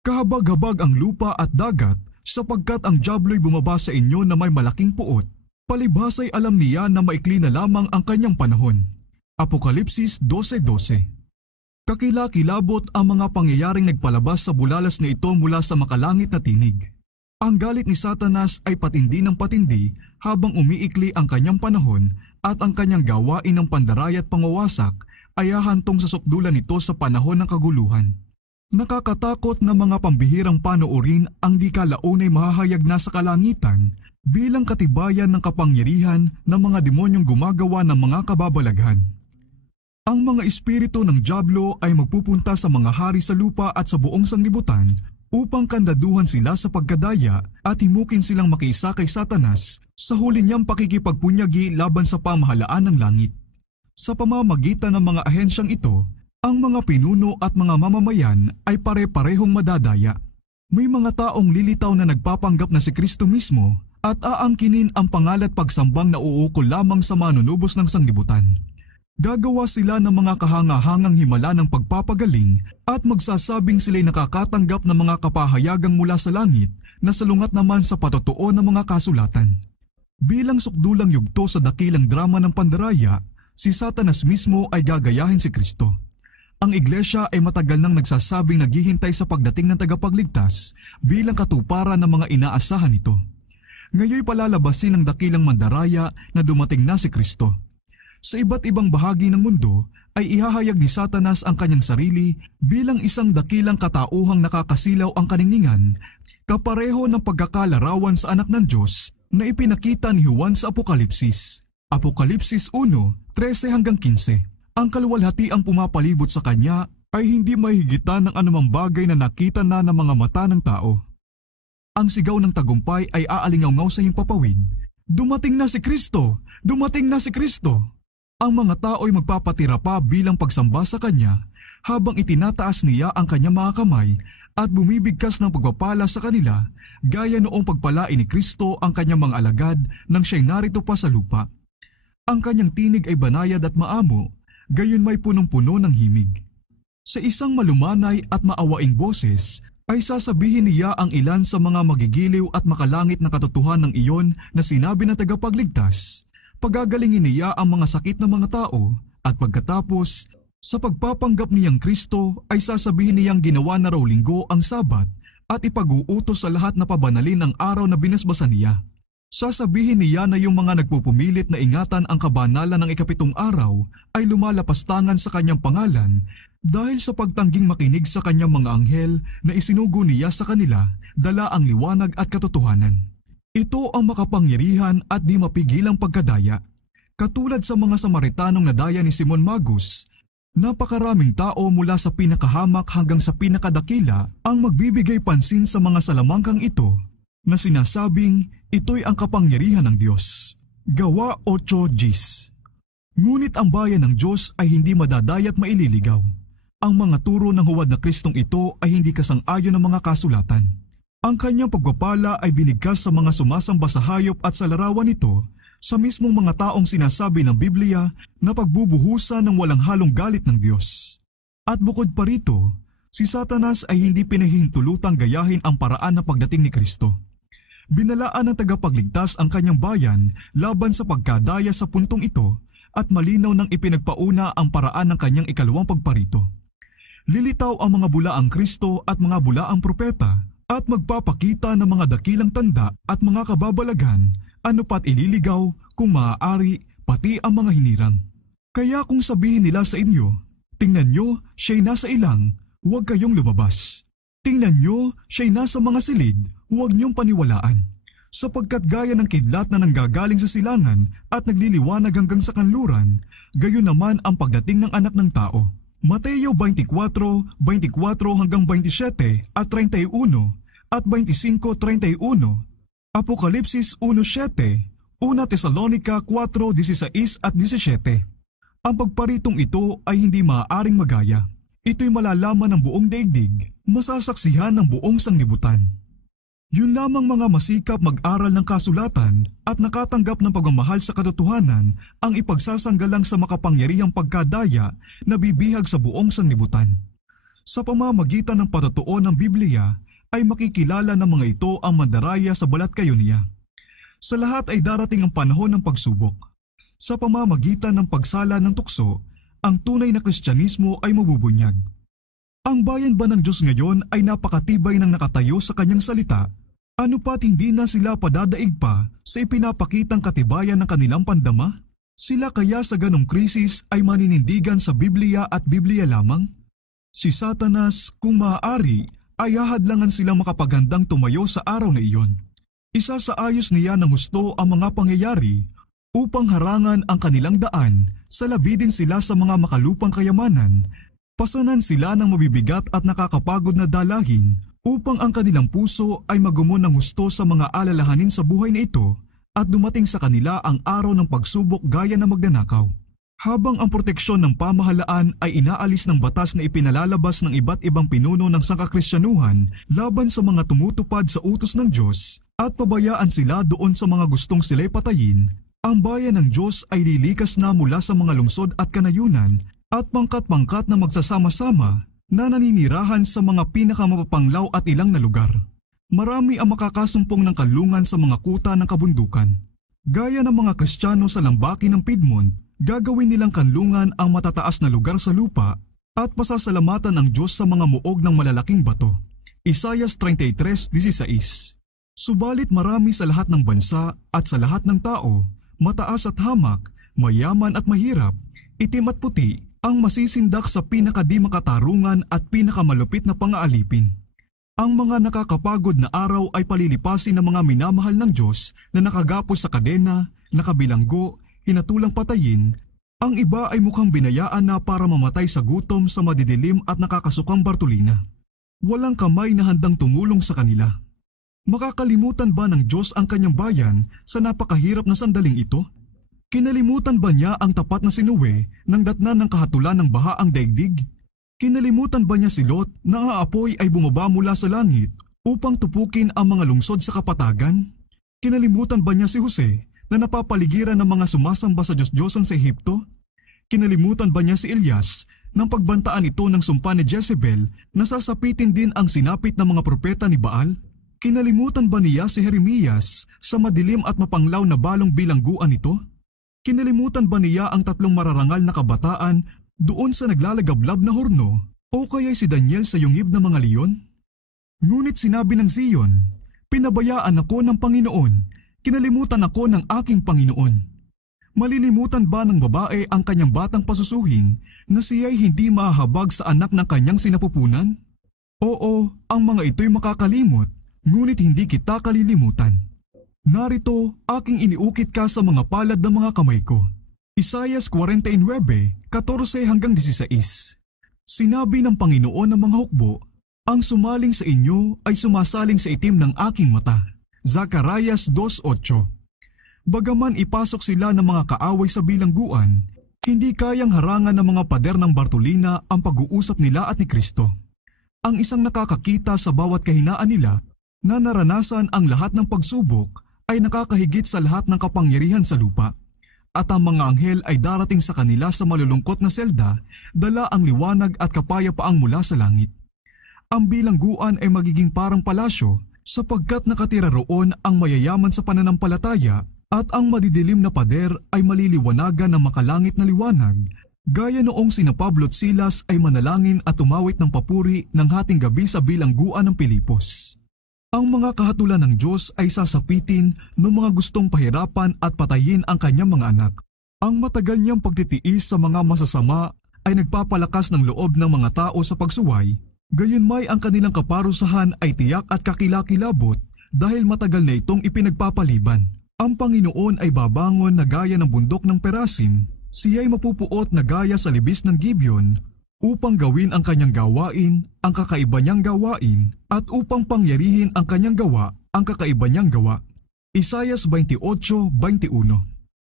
"Kahabag-habag ang lupa at dagat sapagkat ang dyablo'y bumaba sa inyo na may malaking puot. Palibhasa'y alam niya na maikli na lamang ang kanyang panahon." Apokalipsis 12:12. Kakilakilabot ang mga pangyayaring nagpalabas sa bulalas na ito mula sa makalangit na tinig. Ang galit ni Satanas ay patindi ng patindi habang umiikli ang kanyang panahon at ang kanyang gawain ng pandaraya at pangawasak ay hahantong sa sukdulan nito sa panahon ng kaguluhan. Nakakatakot na mga pambihirang panoorin ang di kalaunay mahahayag na sa kalangitan bilang katibayan ng kapangyarihan ng mga demonyong gumagawa ng mga kababalaghan. Ang mga espiritu ng dyablo ay magpupunta sa mga hari sa lupa at sa buong sanglibutan upang kandaduhan sila sa pagkadaya at himukin silang makiisa kay Satanas sa huli niyang pakikipagpunyagi laban sa pamahalaan ng langit. Sa pamamagitan ng mga ahensyang ito, ang mga pinuno at mga mamamayan ay pare-parehong madadaya. May mga taong lilitaw na nagpapanggap na si Kristo mismo at aangkinin ang pangalat pagsambang na uukol lamang sa manunubos ng sanglibutan. Gagawa sila ng mga kahangahangang himala ng pagpapagaling at magsasabing sila'y nakakatanggap ng mga kapahayagang mula sa langit na salungat naman sa patotoo ng mga kasulatan. Bilang sukdulang yugto sa dakilang drama ng pandaraya, si Satanas mismo ay gagayahin si Kristo. Ang iglesia ay matagal nang nagsasabing naghihintay sa pagdating ng tagapagligtas bilang katuparan ng mga inaasahan nito. Ngayoy palalabasin ng dakilang mandaraya na dumating na si Kristo. Sa iba't ibang bahagi ng mundo ay ihahayag ni Satanas ang kanyang sarili bilang isang dakilang katauhang nakakasilaw ang kaningningan, kapareho ng pagkakalarawan sa anak ng Diyos na ipinakita ni Juan sa Apokalipsis. Apokalipsis 1:13-15. Ang kaluwalhatiang pumapalibot sa kanya ay hindi mahigitan ng anumang bagay na nakita na ng mga mata ng tao. Ang sigaw ng tagumpay ay aalingaw-ngaw sa himpapawid. Dumating na si Kristo! Dumating na si Kristo! Ang mga tao ay magpapatira pa bilang pagsamba sa Kanya habang itinataas niya ang Kanyang mga kamay at bumibigkas ng pagpapala sa kanila gaya noong pagpalain ni Kristo ang Kanyang mga alagad nang siya'y narito pa sa lupa. Ang Kanyang tinig ay banayad at maamo, gayon may punong-puno ng himig. Sa isang malumanay at maawaing boses ay sasabihin niya ang ilan sa mga magigiliw at makalangit na katotohanan ng iyon na sinabi ng tagapagligtas. Pagagalingin niya ang mga sakit ng mga tao at pagkatapos, sa pagpapanggap niyang Kristo ay sasabihin niyang ginawa na raw linggo ang Sabat at ipag-uutos sa lahat na pabanalin ang araw na binasbasan niya. Sasabihin niya na yung mga nagpupumilit na ingatan ang kabanalan ng ikapitong araw ay lumalapastangan sa kanyang pangalan dahil sa pagtangging makinig sa kanyang mga anghel na isinugo niya sa kanila dala ang liwanag at katotohanan. Ito ang makapangyarihan at di mapigilang pagkadaya. Katulad sa mga Samaritanong nadaya ni Simon Magus, napakaraming tao mula sa pinakahamak hanggang sa pinakadakila ang magbibigay pansin sa mga salamangkang ito na sinasabing ito'y ang kapangyarihan ng Diyos. Gawa 8:10. Ngunit ang bayan ng Diyos ay hindi madadaya at maililigaw. Ang mga turo ng huwad na Kristong ito ay hindi kasang-ayon ng mga kasulatan. Ang kanyang pagpapala ay binigkas sa mga sumasamba sa hayop at sa larawan nito, sa mismong mga taong sinasabi ng Biblia na pagbubuhusan ng walang halong galit ng Diyos. At bukod pa rito, si Satanas ay hindi pinahihintulutang gayahin ang paraan ng pagdating ni Kristo. Binalaan ng tagapagligtas ang kanyang bayan laban sa pagkadaya sa puntong ito at malinaw nang ipinagpauna ang paraan ng kanyang ikalawang pagparito. Lilitaw ang mga bulaang Kristo at mga bulaang propeta at magpapakita ng mga dakilang tanda at mga kababalagan, ano pat ililigaw kung maaari pati ang mga hinirang. Kaya kung sabihin nila sa inyo, tingnan nyo, siya'y nasa ilang, huwag kayong lumabas. Tingnan nyo, siya'y nasa mga silid, huwag niyong paniwalaan. Sapagkat gaya ng kidlat na nanggagaling sa silangan at nagliliwanag hanggang sa kanluran, gayon naman ang pagdating ng anak ng tao. Mateo 24:24 hanggang 27 at 31 at 25:31, Apokalipsis 1:7, 1 Tesalonica 4:16 at 17. Ang pagparitong ito ay hindi maaaring magaya. Ito'y malalaman ng buong daigdig, masasaksihan ng buong sanglibutan. Yun lamang mga masikap mag-aral ng kasulatan at nakatanggap ng pagmamahal sa katotohanan ang ipagsasanggalang sa makapangyarihang pagkadaya na bibihag sa buong sanglibutan. Sa pamamagitan ng patotoo ng Biblia ay makikilala ng mga ito ang mandaraya sa balat kayo niya. Sa lahat ay darating ang panahon ng pagsubok. Sa pamamagitan ng pagsala ng tukso, ang tunay na Kristyanismo ay mabubunyag. Ang bayan ba ng Diyos ngayon ay napakatibay ng nakatayo sa kanyang salita? Ano pat hindi na sila padadaig pa sa ipinapakitang katibayan ng kanilang pandama? Sila kaya sa ganong krisis ay maninindigan sa Biblia at Biblia lamang? Si Satanas, kung maaari, ay hahadlangan silang makapagandang tumayo sa araw na iyon. Isasaayos niya ng husto ang mga pangyayari upang harangan ang kanilang daan, salabidin sila sa mga makalupang kayamanan, pasanan sila ng mabibigat at nakakapagod na dalahin upang ang kanilang puso ay magumon ng husto sa mga alalahanin sa buhay na ito at dumating sa kanila ang araw ng pagsubok gaya na magnanakaw. Habang ang proteksyon ng pamahalaan ay inaalis ng batas na ipinalalabas ng iba't ibang pinuno ng sangkakristyanuhan laban sa mga tumutupad sa utos ng Diyos at pabayaan sila doon sa mga gustong sila'y patayin, ang bayan ng Diyos ay lilikas na mula sa mga lungsod at kanayunan at pangkat-pangkat na magsasama-sama na naninirahan sa mga pinakamapapanglaw at ilang na lugar. Marami ang makakasumpong ng kanlungan sa mga kuta ng kabundukan. Gaya ng mga Kristiyano sa lambaki ng Piedmont, gagawin nilang kanlungan ang matataas na lugar sa lupa at pasasalamatan ng Diyos sa mga muog ng malalaking bato. Isaias 33:16. Subalit marami sa lahat ng bansa at sa lahat ng tao, mataas at hamak, mayaman at mahirap, itim at puti, ang masisindak sa pinakadi makatarungan at pinakamalupit na pangaalipin. Ang mga nakakapagod na araw ay palilipasin ng mga minamahal ng Diyos na nakagapos sa kadena, nakabilanggo, hinatulang patayin, Ang iba ay mukhang binayaan na para mamatay sa gutom sa madidilim at nakakasukang Bartolina. Walang kamay na handang tumulong sa kanila. Makakalimutan ba ng Diyos ang kanyang bayan sa napakahirap na sandaling ito? Kinalimutan ba niya ang tapat na sinuwe nang datnan ng kahatulan ng baha ang daigdig? Kinalimutan ba niya si Lot na ang apoy ay bumaba mula sa langit upang tupukin ang mga lungsod sa kapatagan? Kinalimutan ba niya si Jose na napapaligiran ng mga sumasamba sa Diyos-Diyosan sa Ehipto? Kinalimutan ba niya si Elias nang pagbantaan ito ng sumpa ni Jezebel na sasapitin din ang sinapit ng mga propeta ni Baal? Kinalimutan ba niya si Jeremias sa madilim at mapanglaw na balong bilangguan nito? Kinalimutan ba niya ang 3 mararangal na kabataan doon sa naglalagablab na horno o kaya si Daniel sa yungib ng mga leon? Ngunit sinabi ng Zion, "Pinabayaan ako ng Panginoon, kinalimutan ako ng aking Panginoon." Malilimutan ba ng babae ang kanyang batang pasusuhin na siya'y hindi mahahabag sa anak ng kanyang sinapupunan? Oo, ang mga ito'y makakalimot, ngunit hindi kita kalilimutan. Narito aking iniukit ka sa mga palad ng mga kamay ko. Isaias 49:14-16. Sinabi ng Panginoon ng mga hukbo, "Ang sumaling sa inyo ay sumasaling sa itim ng aking mata." Zacarias 2:8. Bagaman ipasok sila ng mga kaaway sa bilangguan, hindi kayang harangan ng mga pader ng Bartolina ang pag-uusap nila at ni Kristo. Ang isang nakakakita sa bawat kahinaan nila na naranasan ang lahat ng pagsubok ay nakakahigit sa lahat ng kapangyarihan sa lupa. At ang mga anghel ay darating sa kanila sa malulungkot na selda, dala ang liwanag at kapayapaang mula sa langit. Ang bilangguan ay magiging parang palasyo sapagkat nakatira roon ang mayayaman sa pananampalataya at ang madidilim na pader ay maliliwanagan ng makalangit na liwanag, gaya noong sina Pablo at Silas ay manalangin at umawit ng papuri ng hating gabi sa bilangguan ng Pilipos. Ang mga kahatulan ng Diyos ay sasapitin ng mga gustong pahirapan at patayin ang kanyang mga anak. Ang matagal niyang pagtitiis sa mga masasama ay nagpapalakas ng loob ng mga tao sa pagsuway, gayunmay ang kanilang kaparusahan ay tiyak at kakilakilabot dahil matagal na itong ipinagpapaliban. Ang Panginoon ay babangon na gaya ng bundok ng Perasim, siya'y mapupuot na gaya sa libis ng Gibeon, upang gawin ang kanyang gawain, ang kakaiba niyang gawain, at upang pangyarihin ang kanyang gawa, ang kakaiba niyang gawa. Isaias 28:21.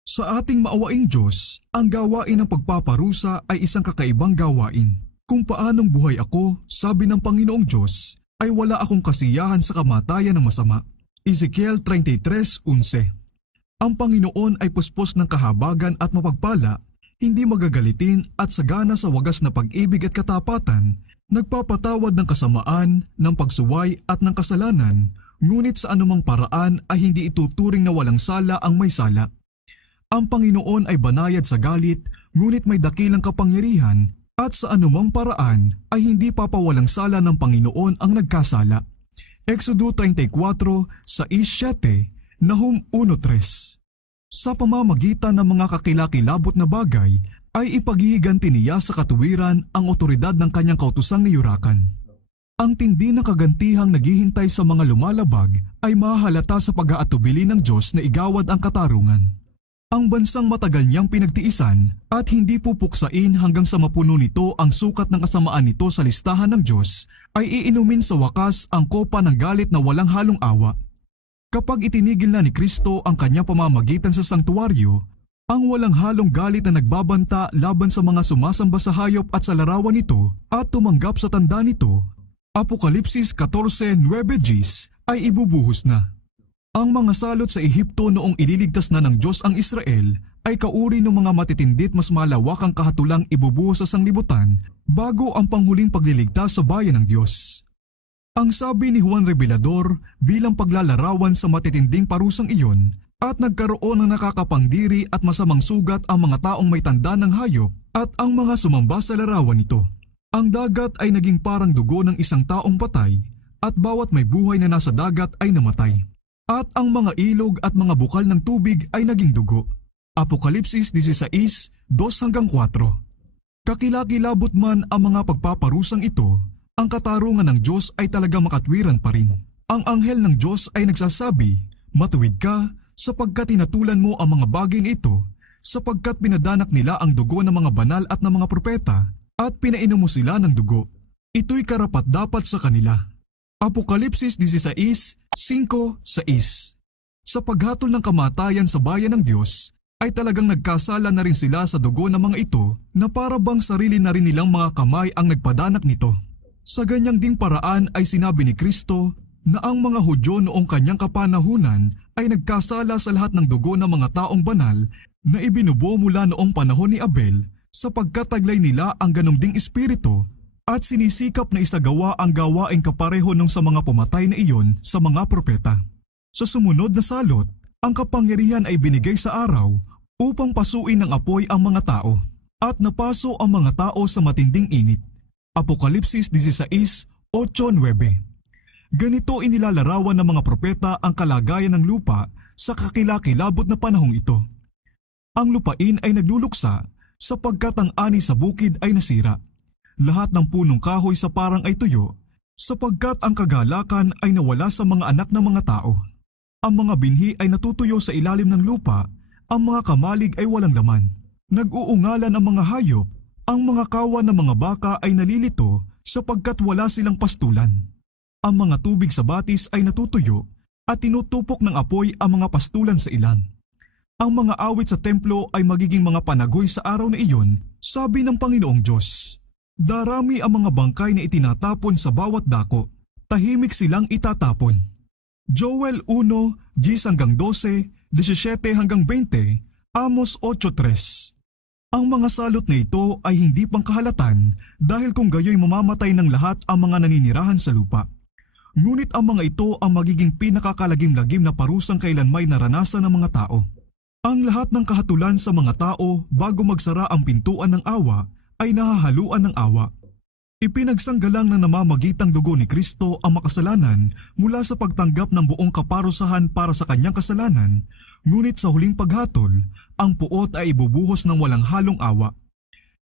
Sa ating maawaing Diyos, ang gawain ng pagpaparusa ay isang kakaibang gawain. Kung paanong buhay ako, sabi ng Panginoong Diyos, ay wala akong kasiyahan sa kamatayan ng masama. Ezekiel 33:11. Ang Panginoon ay puspos ng kahabagan at mapagpala, hindi magagalitin at sagana sa wagas na pag-ibig at katapatan, nagpapatawad ng kasamaan, ng pagsuway at ng kasalanan, ngunit sa anumang paraan ay hindi ituturing na walang sala ang may sala. Ang Panginoon ay banayad sa galit, ngunit may dakilang kapangyarihan, at sa anumang paraan ay hindi papawalang sala ng Panginoon ang nagkasala. Exodo 34:6-7, Nahum 1:3. Sa pamamagitan ng mga kakilakilabot na bagay ay ipaghihiganti niya sa katuwiran ang otoridad ng kanyang kautusang niyurakan. Ang tindi ng kagantihang naghihintay sa mga lumalabag ay mahalata sa pag-aatubili ng Diyos na igawad ang katarungan. Ang bansang matagal niyang pinagtiisan at hindi pupuksain hanggang sa mapuno nito ang sukat ng kasamaan nito sa listahan ng Diyos ay iinumin sa wakas ang kopa ng galit na walang halong awa. Kapag itinigil na ni Kristo ang kanyang pamamagitan sa sangtuwaryo, ang walang halong galit na nagbabanta laban sa mga sumasamba sa hayop at sa larawan nito at tumanggap sa tanda nito, Apokalipsis 14:9 ay ibubuhos na. Ang mga salot sa Ehipto noong ililigtas na ng Diyos ang Israel ay kauri ng mga matitindit mas malawakang kahatulang ibubuhos sa sanglibutan bago ang panghuling pagliligtas sa bayan ng Diyos. Ang sabi ni Juan Revelador bilang paglalarawan sa matitinding parusang iyon at nagkaroon ng nakakapangdiri at masamang sugat ang mga taong may tanda ng hayop at ang mga sumamba sa larawan nito. Ang dagat ay naging parang dugo ng isang taong patay at bawat may buhay na nasa dagat ay namatay. At ang mga ilog at mga bukal ng tubig ay naging dugo. Apokalipsis 16:2-4. Kakilakilabot man ang mga pagpaparusang ito, ang katarungan ng Diyos ay talaga makatwiran pa rin. Ang anghel ng Diyos ay nagsasabi, "Matuwid ka sapagkat hinatulan mo ang mga bagay nito, sapagkat pinadanak nila ang dugo ng mga banal at ng mga propeta at pinainom mo sila ng dugo. Ito'y karapat-dapat sa kanila. Apokalipsis 16:5-6. Sa paghatol ng kamatayan sa bayan ng Diyos, ay talagang nagkasala na rin sila sa dugo ng mga ito na para bang sarili na rin nilang mga kamay ang nagpadanak nito. Sa ganyang ding paraan ay sinabi ni Kristo na ang mga Hudyo noong kanyang kapanahunan ay nagkasala sa lahat ng dugo ng mga taong banal na ibinubuo mula noong panahon ni Abel, sapagkat taglay nila ang ganong ding espiritu at sinisikap na isagawa ang gawaing kapareho nung sa mga pumatay na iyon sa mga propeta. Sa sumunod na salot, ang kapangyarihan ay binigay sa araw upang pasuin ng apoy ang mga tao, at napaso ang mga tao sa matinding init. Apokalipsis 16:8-9. Ganito inilalarawan ng mga propeta ang kalagayan ng lupa sa kakilakilabot na panahong ito. Ang lupain ay nagluluksa sapagkat ang ani sa bukid ay nasira. Lahat ng punong kahoy sa parang ay tuyo sapagkat ang kagalakan ay nawala sa mga anak ng mga tao. Ang mga binhi ay natutuyo sa ilalim ng lupa, ang mga kamalig ay walang laman. Nag-uungalan ang mga hayop, ang mga kawan ng mga baka ay nalilito sapagkat wala silang pastulan. Ang mga tubig sa batis ay natutuyo at tinutupok ng apoy ang mga pastulan sa ilan. Ang mga awit sa templo ay magiging mga panagoy sa araw na iyon, sabi ng Panginoong Diyos. Darami ang mga bangkay na itinatapon sa bawat dako, tahimik silang itatapon. Joel 1:10-12, 17-20, Amos 8:3. Ang mga salot na ito ay hindi pangkahalatan dahil kung gayoy mamamatay ng lahat ang mga naninirahan sa lupa. Ngunit ang mga ito ang magiging pinakakalagim-lagim na parusang kailanmay naranasan ng mga tao. Ang lahat ng kahatulan sa mga tao bago magsara ang pintuan ng awa ay nahahaluan ng awa. Ipinagsanggalang na namamagitang dugo ni Kristo ang makasalanan mula sa pagtanggap ng buong kaparusahan para sa kanyang kasalanan, ngunit sa huling paghatol, ang puot ay ibubuhos ng walang halong awa.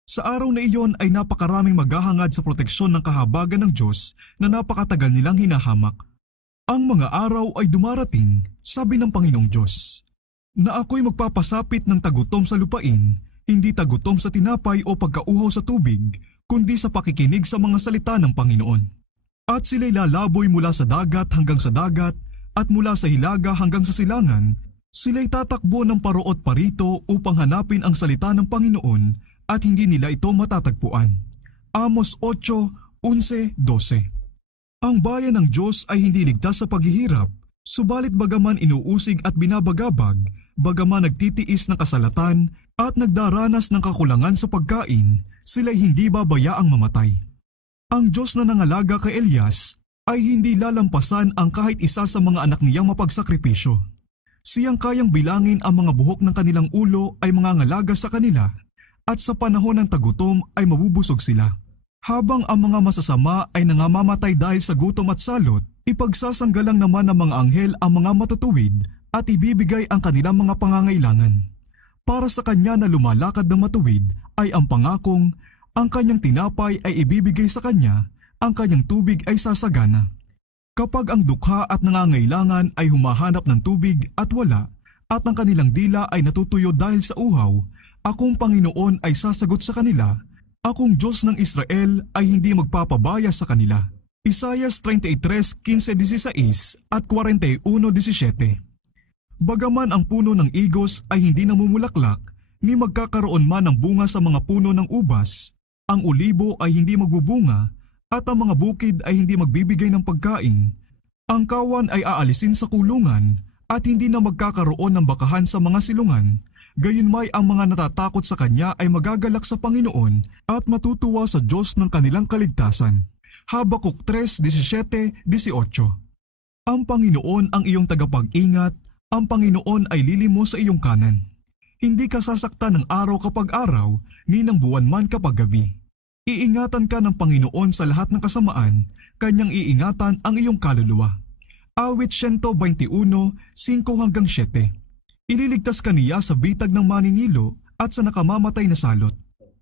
Sa araw na iyon ay napakaraming maghahangad sa proteksyon ng kahabagan ng Diyos na napakatagal nilang hinahamak. Ang mga araw ay dumarating, sabi ng Panginoong Diyos, na ako'y magpapasapit ng tagutom sa lupain, hindi tagutom sa tinapay o pagkauhaw sa tubig, kundi sa pakikinig sa mga salita ng Panginoon. At sila'y lalaboy mula sa dagat hanggang sa dagat at mula sa hilaga hanggang sa silangan, sila'y tatakbo ng paroot parito upang hanapin ang salita ng Panginoon at hindi nila ito matatagpuan. Amos 8:11-12. Ang bayan ng Diyos ay hindi ligtas sa paghihirap, subalit bagaman inuusig at binabagabag, bagaman nagtitiis ng kasalatan at nagdaranas ng kakulangan sa pagkain, sila'y hindi babayaang mamatay. Ang Diyos na nangalaga kay Elias ay hindi lalampasan ang kahit isa sa mga anak niyang mapagsakripisyo. Siyang kayang bilangin ang mga buhok ng kanilang ulo ay mangangalaga sa kanila, at sa panahon ng tagutom ay mabubusog sila. Habang ang mga masasama ay nangamamatay dahil sa gutom at salot, ipagsasanggalang naman ng mga anghel ang mga matutuwid at ibibigay ang kanilang mga pangangailangan. Para sa kanya na lumalakad ng matuwid ay ang pangakong, ang kanyang tinapay ay ibibigay sa kanya, ang kanyang tubig ay sasagana. Kapag ang dukha at nangangailangan ay humahanap ng tubig at wala, at ang kanilang dila ay natutuyo dahil sa uhaw, akong Panginoon ay sasagot sa kanila, akong Diyos ng Israel ay hindi magpapabaya sa kanila. Isaias 33:15-16 at 41:17. Bagaman ang puno ng igos ay hindi namumulaklak, ni magkakaroon man ng bunga sa mga puno ng ubas, ang ulibo ay hindi magbubunga, at ang mga bukid ay hindi magbibigay ng pagkain. Ang kawan ay aalisin sa kulungan, at hindi na magkakaroon ng bakahan sa mga silungan. Gayunmay ang mga natatakot sa kanya ay magagalak sa Panginoon at matutuwa sa Diyos ng kanilang kaligtasan. Habakuk 3:17-18. Ang Panginoon ang iyong tagapag-ingat, ang Panginoon ay lili mo sa iyong kanan. Hindi ka sasaktan ng araw kapag araw, ni ng buwan man kapag gabi. Iingatan ka ng Panginoon sa lahat ng kasamaan, kanyang iingatan ang iyong kaluluwa. Awit 121:5-7. Ililigtas ka niya sa bitag ng maninilo at sa nakamamatay na salot.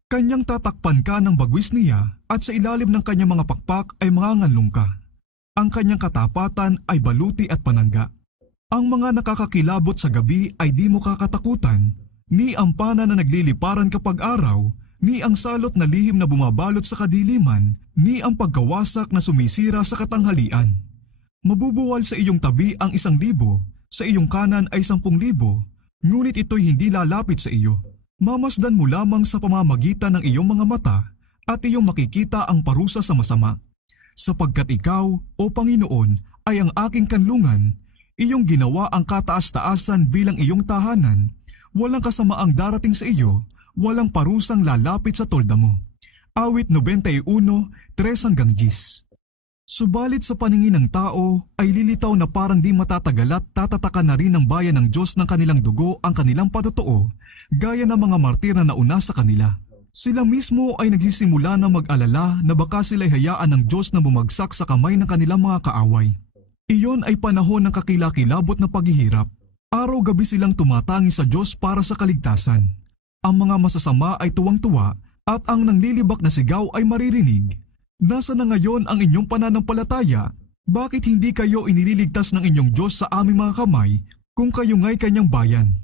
Kanyang tatakpan ka ng bagwis niya at sa ilalim ng kanyang mga pakpak ay manganganlong ka. Ang kanyang katapatan ay baluti at panangga. Ang mga nakakakilabot sa gabi ay di mo kakatakutan, ni ang pana na nagliliparan kapag araw, ni ang salot na lihim na bumabalot sa kadiliman, ni ang pagkawasak na sumisira sa katanghalian. Mabubuwal sa iyong tabi ang 1,000, sa iyong kanan ay 10,000, ngunit ito'y hindi lalapit sa iyo. Mamasdan mo lamang sa pamamagitan ng iyong mga mata at iyong makikita ang parusa sa masama. Sapagkat ikaw, o Panginoon, ay ang aking kanlungan, iyong ginawa ang kataas-taasan bilang iyong tahanan, walang kasamaang darating sa iyo, walang parusang lalapit sa tolda mo. Awit 91, 3-10. Subalit sa paningin ng tao ay lilitaw na parang di matatagal at tatatakan na rin ng bayan ng Diyos ng kanilang dugo ang kanilang patotoo, gaya ng mga martir na nauna sa kanila. Sila mismo ay nagsisimula na mag-alala na baka sila'y hayaan ng Diyos na bumagsak sa kamay ng kanilang mga kaaway. Iyon ay panahon ng kakilakilabot na paghihirap. Araw-gabi silang tumatangi sa Diyos para sa kaligtasan. Ang mga masasama ay tuwang-tuwa at ang nanglilibak na sigaw ay maririnig. Nasa na ngayon ang inyong pananampalataya? Bakit hindi kayo inililigtas ng inyong Diyos sa aming mga kamay kung kayo nga'y kanyang bayan?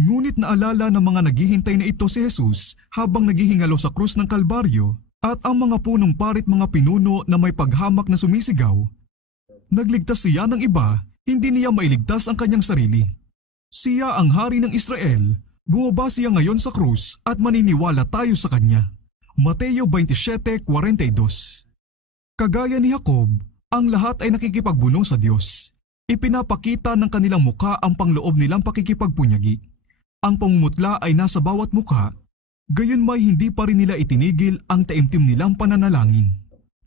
Ngunit naalala ng mga naghihintay na ito si Jesus habang naghihingalo sa krus ng Kalbaryo at ang mga punong parit mga pinuno na may paghamak na sumisigaw. Nagligtas siya ng iba, hindi niya mailigtas ang kanyang sarili. Siya ang hari ng Israel, bumaba siya ngayon sa krus at maniniwala tayo sa kanya. Mateo 27:42. Kagaya ni Jacob, ang lahat ay nakikipagbunong sa Diyos. Ipinapakita ng kanilang mukha ang pangloob nilang pakikipagpunyagi. Ang pamumutla ay nasa bawat mukha, gayon may hindi pa rin nila itinigil ang taimtim nilang pananalangin.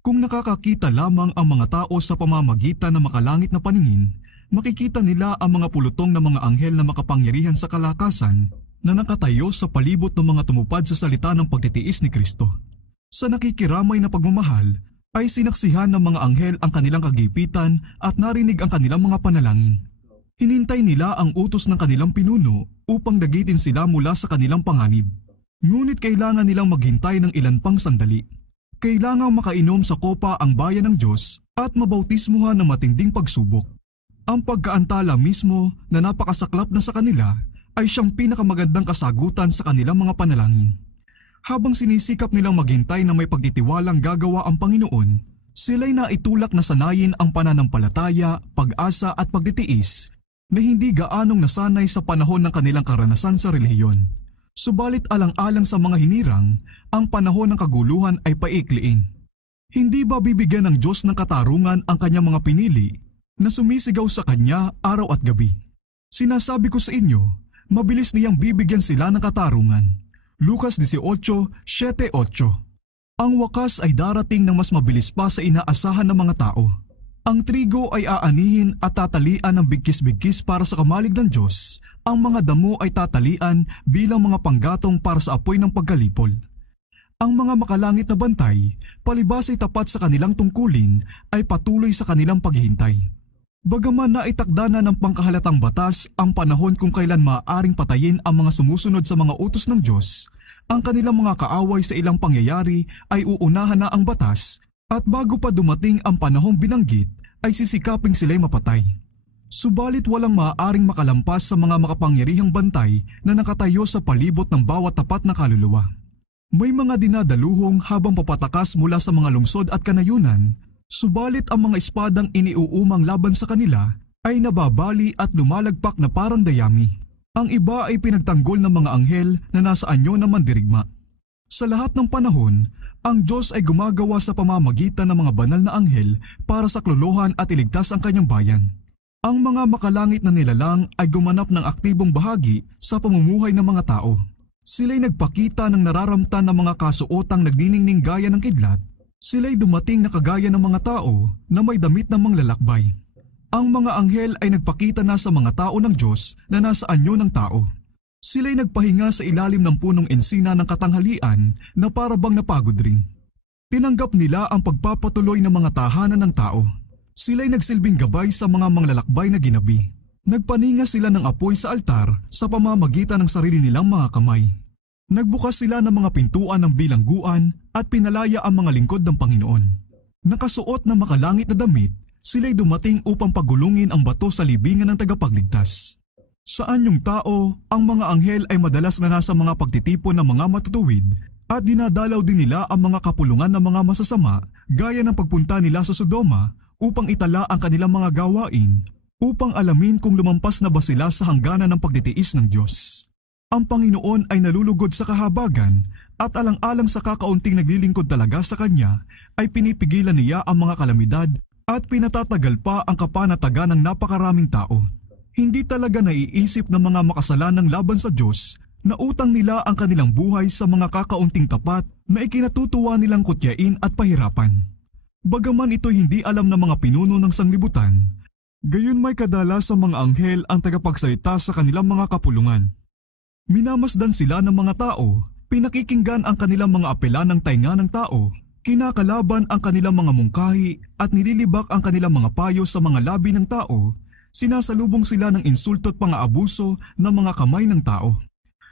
Kung nakakakita lamang ang mga tao sa pamamagitan ng makalangit na paningin, makikita nila ang mga pulutong na mga anghel na makapangyarihan sa kalakasan na nakatayo sa palibot ng mga tumupad sa salita ng pagtitiis ni Kristo. Sa nakikiramay na pagmamahal, ay sinaksihan ng mga anghel ang kanilang kagipitan at narinig ang kanilang mga panalangin. Hinintay nila ang utos ng kanilang pinuno upang dagitin sila mula sa kanilang panganib. Ngunit kailangan nilang maghintay ng ilan pang sandali. Kailangang makainom sa kopa ang bayan ng Diyos at mabautismuhan ng matinding pagsubok. Ang pagkaantala mismo na napakasaklap na sa kanila ay siyang pinakamagandang kasagutan sa kanilang mga panalangin. Habang sinisikap nilang maghintay na may pagtitiwalang gagawa ang Panginoon, sila'y naitulak na sanayin ang pananampalataya, pag-asa at pagtitiis na hindi gaanong nasanay sa panahon ng kanilang karanasan sa relihiyon. Subalit alang-alang sa mga hinirang, ang panahon ng kaguluhan ay paikliin. Hindi ba bibigyan ng Diyos ng katarungan ang kanyang mga pinili na sumisigaw sa kanya araw at gabi? Sinasabi ko sa inyo, mabilis niyang bibigyan sila ng katarungan. Lucas 18:7-8. Ang wakas ay darating ng mas mabilis pa sa inaasahan ng mga tao. Ang trigo ay aanihin at tatalian ng bigkis-bigkis para sa kamalig ng Diyos. Ang mga damo ay tatalian bilang mga panggatong para sa apoy ng pagkalipol. Ang mga makalangit na bantay, palibas ay tapat sa kanilang tungkulin, ay patuloy sa kanilang paghihintay. Bagaman naitakda na ng pangkahalatang batas ang panahon kung kailan maaaring patayin ang mga sumusunod sa mga utos ng Diyos, ang kanilang mga kaaway sa ilang pangyayari ay uunahan na ang batas at bago pa dumating ang panahong binanggit ay sisikaping sila'y mapatay. Subalit walang maaaring makalampas sa mga makapangyarihang bantay na nakatayo sa palibot ng bawat tapat na kaluluwa. May mga dinadaluhong habang papatakas mula sa mga lungsod at kanayunan, subalit ang mga espadang iniuumang laban sa kanila ay nababali at lumalagpak na parang dayami. Ang iba ay pinagtanggol ng mga anghel na nasa anyo ng mandirigma. Sa lahat ng panahon, ang Diyos ay gumagawa sa pamamagitan ng mga banal na anghel para saklolohan at iligtas ang kanyang bayan. Ang mga makalangit na nilalang ay gumanap ng aktibong bahagi sa pamumuhay ng mga tao. Sila'y nagpakita ng nararamtan ng mga kasuotang nagniningning gaya ng kidlat. Sila'y dumating na kagaya ng mga tao na may damit ng manglalakbay. Ang mga anghel ay nagpakita na sa mga tao ng Diyos na nasa anyo ng tao. Sila'y nagpahinga sa ilalim ng punong ensina ng katanghalian na para bang napagod rin. Tinanggap nila ang pagpapatuloy ng mga tahanan ng tao. Sila'y nagsilbing gabay sa mga manglalakbay na ginabi. Nagpaninga sila ng apoy sa altar sa pamamagitan ng sarili nilang mga kamay. Nagbukas sila ng mga pintuan ng bilangguan at pinalaya ang mga lingkod ng Panginoon. Nakasuot na makalangit na damit, sila'y dumating upang pagulungin ang bato sa libingan ng tagapagligtas. Sa anyong tao, ang mga anghel ay madalas na nasa mga pagtitipon ng mga matutuwid at dinadalaw din nila ang mga kapulungan ng mga masasama gaya ng pagpunta nila sa Sodoma upang itala ang kanilang mga gawain upang alamin kung lumampas na ba sila sa hangganan ng pagtitiis ng Diyos. Ang Panginoon ay nalulugod sa kahabagan at alang-alang sa kakaunting naglilingkod talaga sa Kanya ay pinipigilan niya ang mga kalamidad at pinatatagal pa ang kapanatagan ng napakaraming tao. Hindi talaga naiisip ng mga makasalanang laban sa Diyos na utang nila ang kanilang buhay sa mga kakaunting tapat na ikinatutuwa nilang kutyain at pahirapan. Bagaman ito hindi alam ng mga pinuno ng sanglibutan, gayon may kadalas sa mga anghel ang tagapagsalita sa kanilang mga kapulungan. Minamasdan sila ng mga tao, pinakikinggan ang kanilang mga apela ng tainga ng tao, kinakalaban ang kanilang mga mungkahi at nililibak ang kanilang mga payo sa mga labi ng tao. Sinasalubong sila ng insulto at pang-aabuso ng mga kamay ng tao.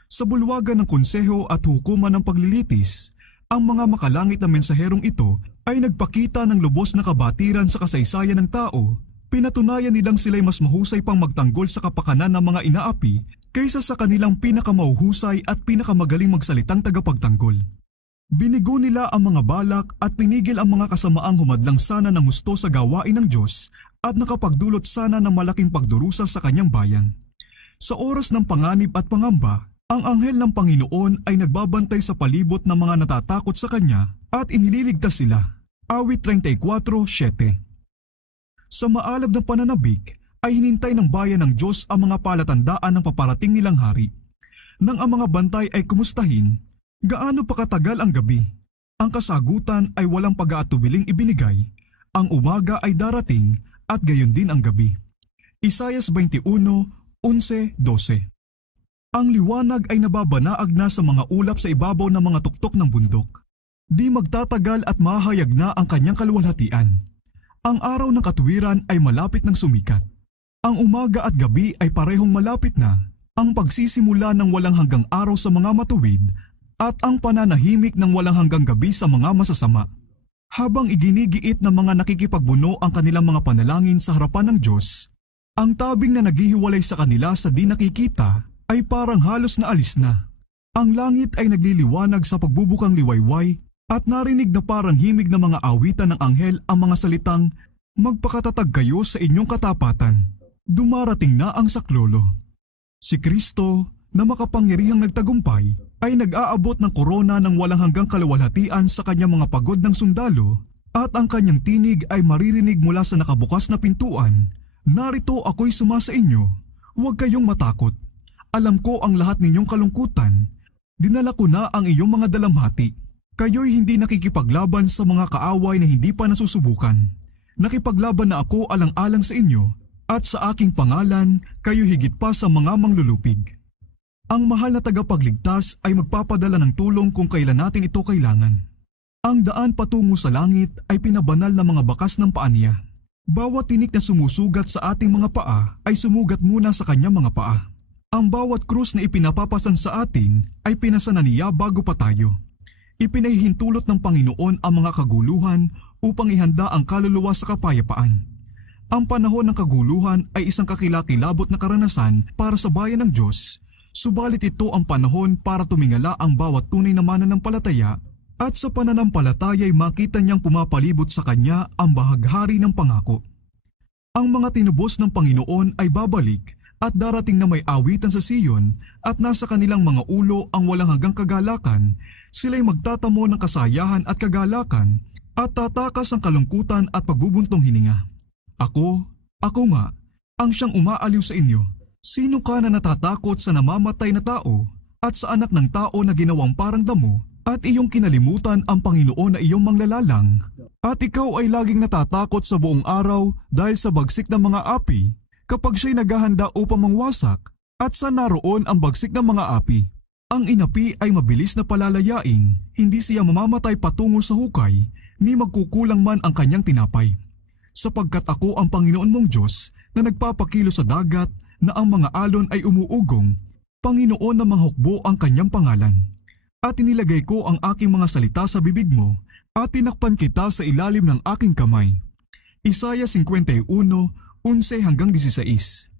Sa bulwagan ng konseho at hukuman ng paglilitis, ang mga makalangit na mensaherong ito ay nagpakita ng lubos na kabatiran sa kasaysayan ng tao. Pinatunayan nilang sila'y mas mahusay pang magtanggol sa kapakanan ng mga inaapi kaysa sa kanilang pinakamahuhusay at pinakamagaling magsalitang tagapagtanggol. Binigo nila ang mga balak at pinigil ang mga kasamaang humadlang sana ng husto sa gawain ng Diyos at nakapagdulot sana ng malaking pagdurusa sa kanyang bayan. Sa oras ng panganib at pangamba, ang anghel ng Panginoon ay nagbabantay sa palibot ng mga natatakot sa kanya at inililigtas sila. Awit 34:7. Sa maalab na pananabik ay hinintay ng bayan ng Diyos ang mga palatandaan ng paparating nilang hari. Nang ang mga bantay ay kumustahin, gaano pa katagal ang gabi? Ang kasagutan ay walang pag-aatubiling ibinigay. Ang umaga ay darating at gayon din ang gabi. Isaias 21:11-12. Ang liwanag ay nababanaag na sa mga ulap sa ibabaw ng mga tuktok ng bundok. Di magtatagal at mahayag na ang kanyang kaluwalhatian. Ang araw ng katuwiran ay malapit ng sumikat. Ang umaga at gabi ay parehong malapit na. Ang pagsisimula ng walang hanggang araw sa mga matuwid at ang pananahimik ng walang hanggang gabi sa mga masasama. Habang iginigiit ng mga nakikipagbuno ang kanilang mga panalangin sa harapan ng Diyos, ang tabing na naghihiwalay sa kanila sa di nakikita ay parang halos na alis na. Ang langit ay nagliliwanag sa pagbubukang liwayway at narinig na parang himig ng mga awitan ng anghel ang mga salitang, "Magpakatatag kayo sa inyong katapatan. Dumarating na ang saklolo." Si Kristo, na makapangyarihang nagtagumpay, ay nag-aabot ng korona ng walang hanggang kaluwalhatian sa kanyang mga pagod ng sundalo at ang kanyang tinig ay maririnig mula sa nakabukas na pintuan, "Narito ako'y suma sa inyo. Huwag kayong matakot. Alam ko ang lahat ninyong kalungkutan. Dinala ko na ang iyong mga dalamhati. Kayo'y hindi nakikipaglaban sa mga kaaway na hindi pa nasusubukan. Nakipaglaban na ako alang-alang sa inyo at sa aking pangalan kayo higit pa sa mga manglulupig." Ang mahal na tagapagligtas ay magpapadala ng tulong kung kailan natin ito kailangan. Ang daan patungo sa langit ay pinabanal na mga bakas ng paa niya. Bawat tinik na sumusugat sa ating mga paa ay sumugat muna sa kanyang mga paa. Ang bawat krus na ipinapapasan sa atin ay pinasana niya bago pa tayo. Ipinahihintulot ng Panginoon ang mga kaguluhan upang ihanda ang kaluluwa sa kapayapaan. Ang panahon ng kaguluhan ay isang kakilakilabot na karanasan para sa bayan ng Diyos. Subalit ito ang panahon para tumingala ang bawat tunay na mananampalataya at sa pananampalataya ay makita niyang pumapalibot sa kanya ang bahaghari ng pangako. Ang mga tinubos ng Panginoon ay babalik at darating na may awitan sa Siyon at nasa kanilang mga ulo ang walang hanggang kagalakan. Sila'y magtatamo ng kasayahan at kagalakan at tatakas ang kalungkutan at pagbubuntong hininga. Ako nga, ang siyang umaaliw sa inyo. Sino ka na natatakot sa namamatay na tao at sa anak ng tao na ginawang parang damo at iyong kinalimutan ang Panginoon na iyong manglalalang? At ikaw ay laging natatakot sa buong araw dahil sa bagsik ng mga api kapag siya'y naghahanda upang mangwasak at sa naroon ang bagsik ng mga api. Ang inapi ay mabilis na palalayain, hindi siya mamamatay patungo sa hukay, ni magkukulang man ang kanyang tinapay. Sapagkat ako ang Panginoon mong Diyos na nagpapakilo sa dagat na ang mga alon ay umuugong, Panginoon na manghukbo ang kanyang pangalan. At inilagay ko ang aking mga salita sa bibig mo at tinakpan kita sa ilalim ng aking kamay. Isaiah 51:11-16.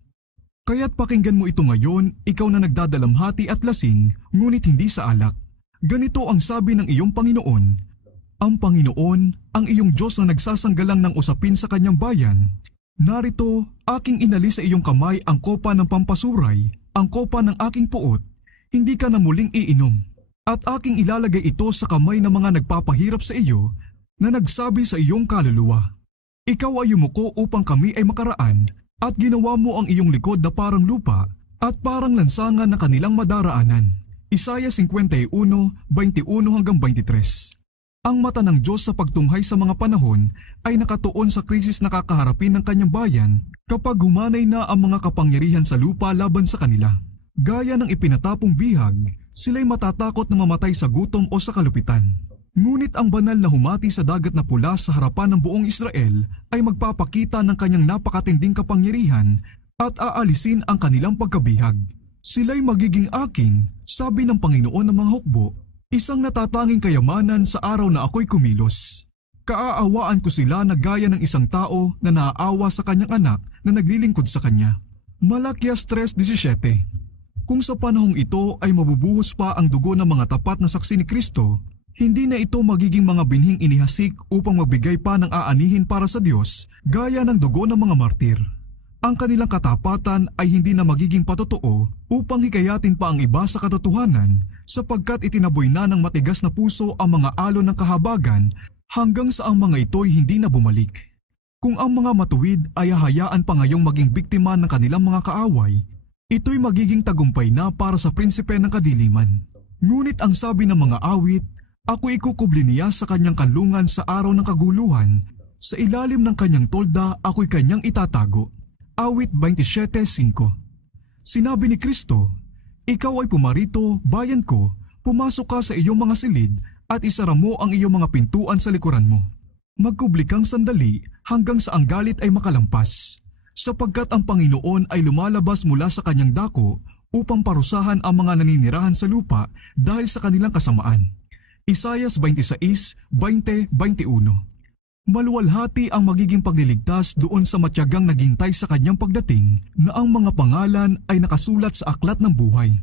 Kaya't pakinggan mo ito ngayon, ikaw na nagdadalamhati at lasing, ngunit hindi sa alak. Ganito ang sabi ng iyong Panginoon. Ang Panginoon, ang iyong Diyos na nagsasanggalang ng usapin sa kanyang bayan. Narito, aking inalis sa iyong kamay ang kopa ng pampasuray, ang kopa ng aking puot. Hindi ka na muling iinom. At aking ilalagay ito sa kamay ng mga nagpapahirap sa iyo na nagsabi sa iyong kaluluwa. Ikaw ay yumuko upang kami ay makaraan at ginawa mo ang iyong likod na parang lupa at parang lansangan na kanilang madaraanan. Isaiah 51:21-23. Ang mata ng Diyos sa pagtunghay sa mga panahon ay nakatuon sa krisis na kakaharapin ng kanyang bayan kapag humanay na ang mga kapangyarihan sa lupa laban sa kanila. Gaya ng ipinatapong bihag, sila'y matatakot na mamatay sa gutom o sa kalupitan. Ngunit ang banal na humati sa dagat na pula sa harapan ng buong Israel ay magpapakita ng kanyang napakatinding kapangyarihan at aalisin ang kanilang pagkabihag. Sila'y magiging akin, sabi ng Panginoon ng mga hukbo, isang natatanging kayamanan sa araw na ako'y kumilos. Kaaawaan ko sila na gaya ng isang tao na naaawa sa kanyang anak na naglilingkod sa kanya. Malakias 3:17. Kung sa panahong ito ay mabubuhos pa ang dugo ng mga tapat na saksi ni Kristo, hindi na ito magiging mga binhing inihasik upang magbigay pa ng aanihin para sa Diyos gaya ng dugo ng mga martir. Ang kanilang katapatan ay hindi na magiging patotoo upang hikayatin pa ang iba sa katotohanan sapagkat itinaboy na ng matigas na puso ang mga alon ng kahabagan hanggang sa ang mga ito'y hindi na bumalik. Kung ang mga matuwid ay hahayaan pa ngayong maging biktima ng kanilang mga kaaway, ito'y magiging tagumpay na para sa prinsipe ng kadiliman. Ngunit ang sabi ng mga awit, ako ikukubli niya sa kanyang kanlungan sa araw ng kaguluhan, sa ilalim ng kanyang tolda ako'y kanyang itatago. Awit 27:5. Sinabi ni Kristo, ikaw ay pumarito, bayan ko, pumasok ka sa iyong mga silid at isara mo ang iyong mga pintuan sa likuran mo. Magkubli kang sandali hanggang sa ang galit ay makalampas, sapagkat ang Panginoon ay lumalabas mula sa kanyang dako upang parusahan ang mga naninirahan sa lupa dahil sa kanilang kasamaan. Isaiah 26:20-21. Maluwalhati ang magiging pagliligtas doon sa matiyagang naghintay sa kanyang pagdating na ang mga pangalan ay nakasulat sa aklat ng buhay.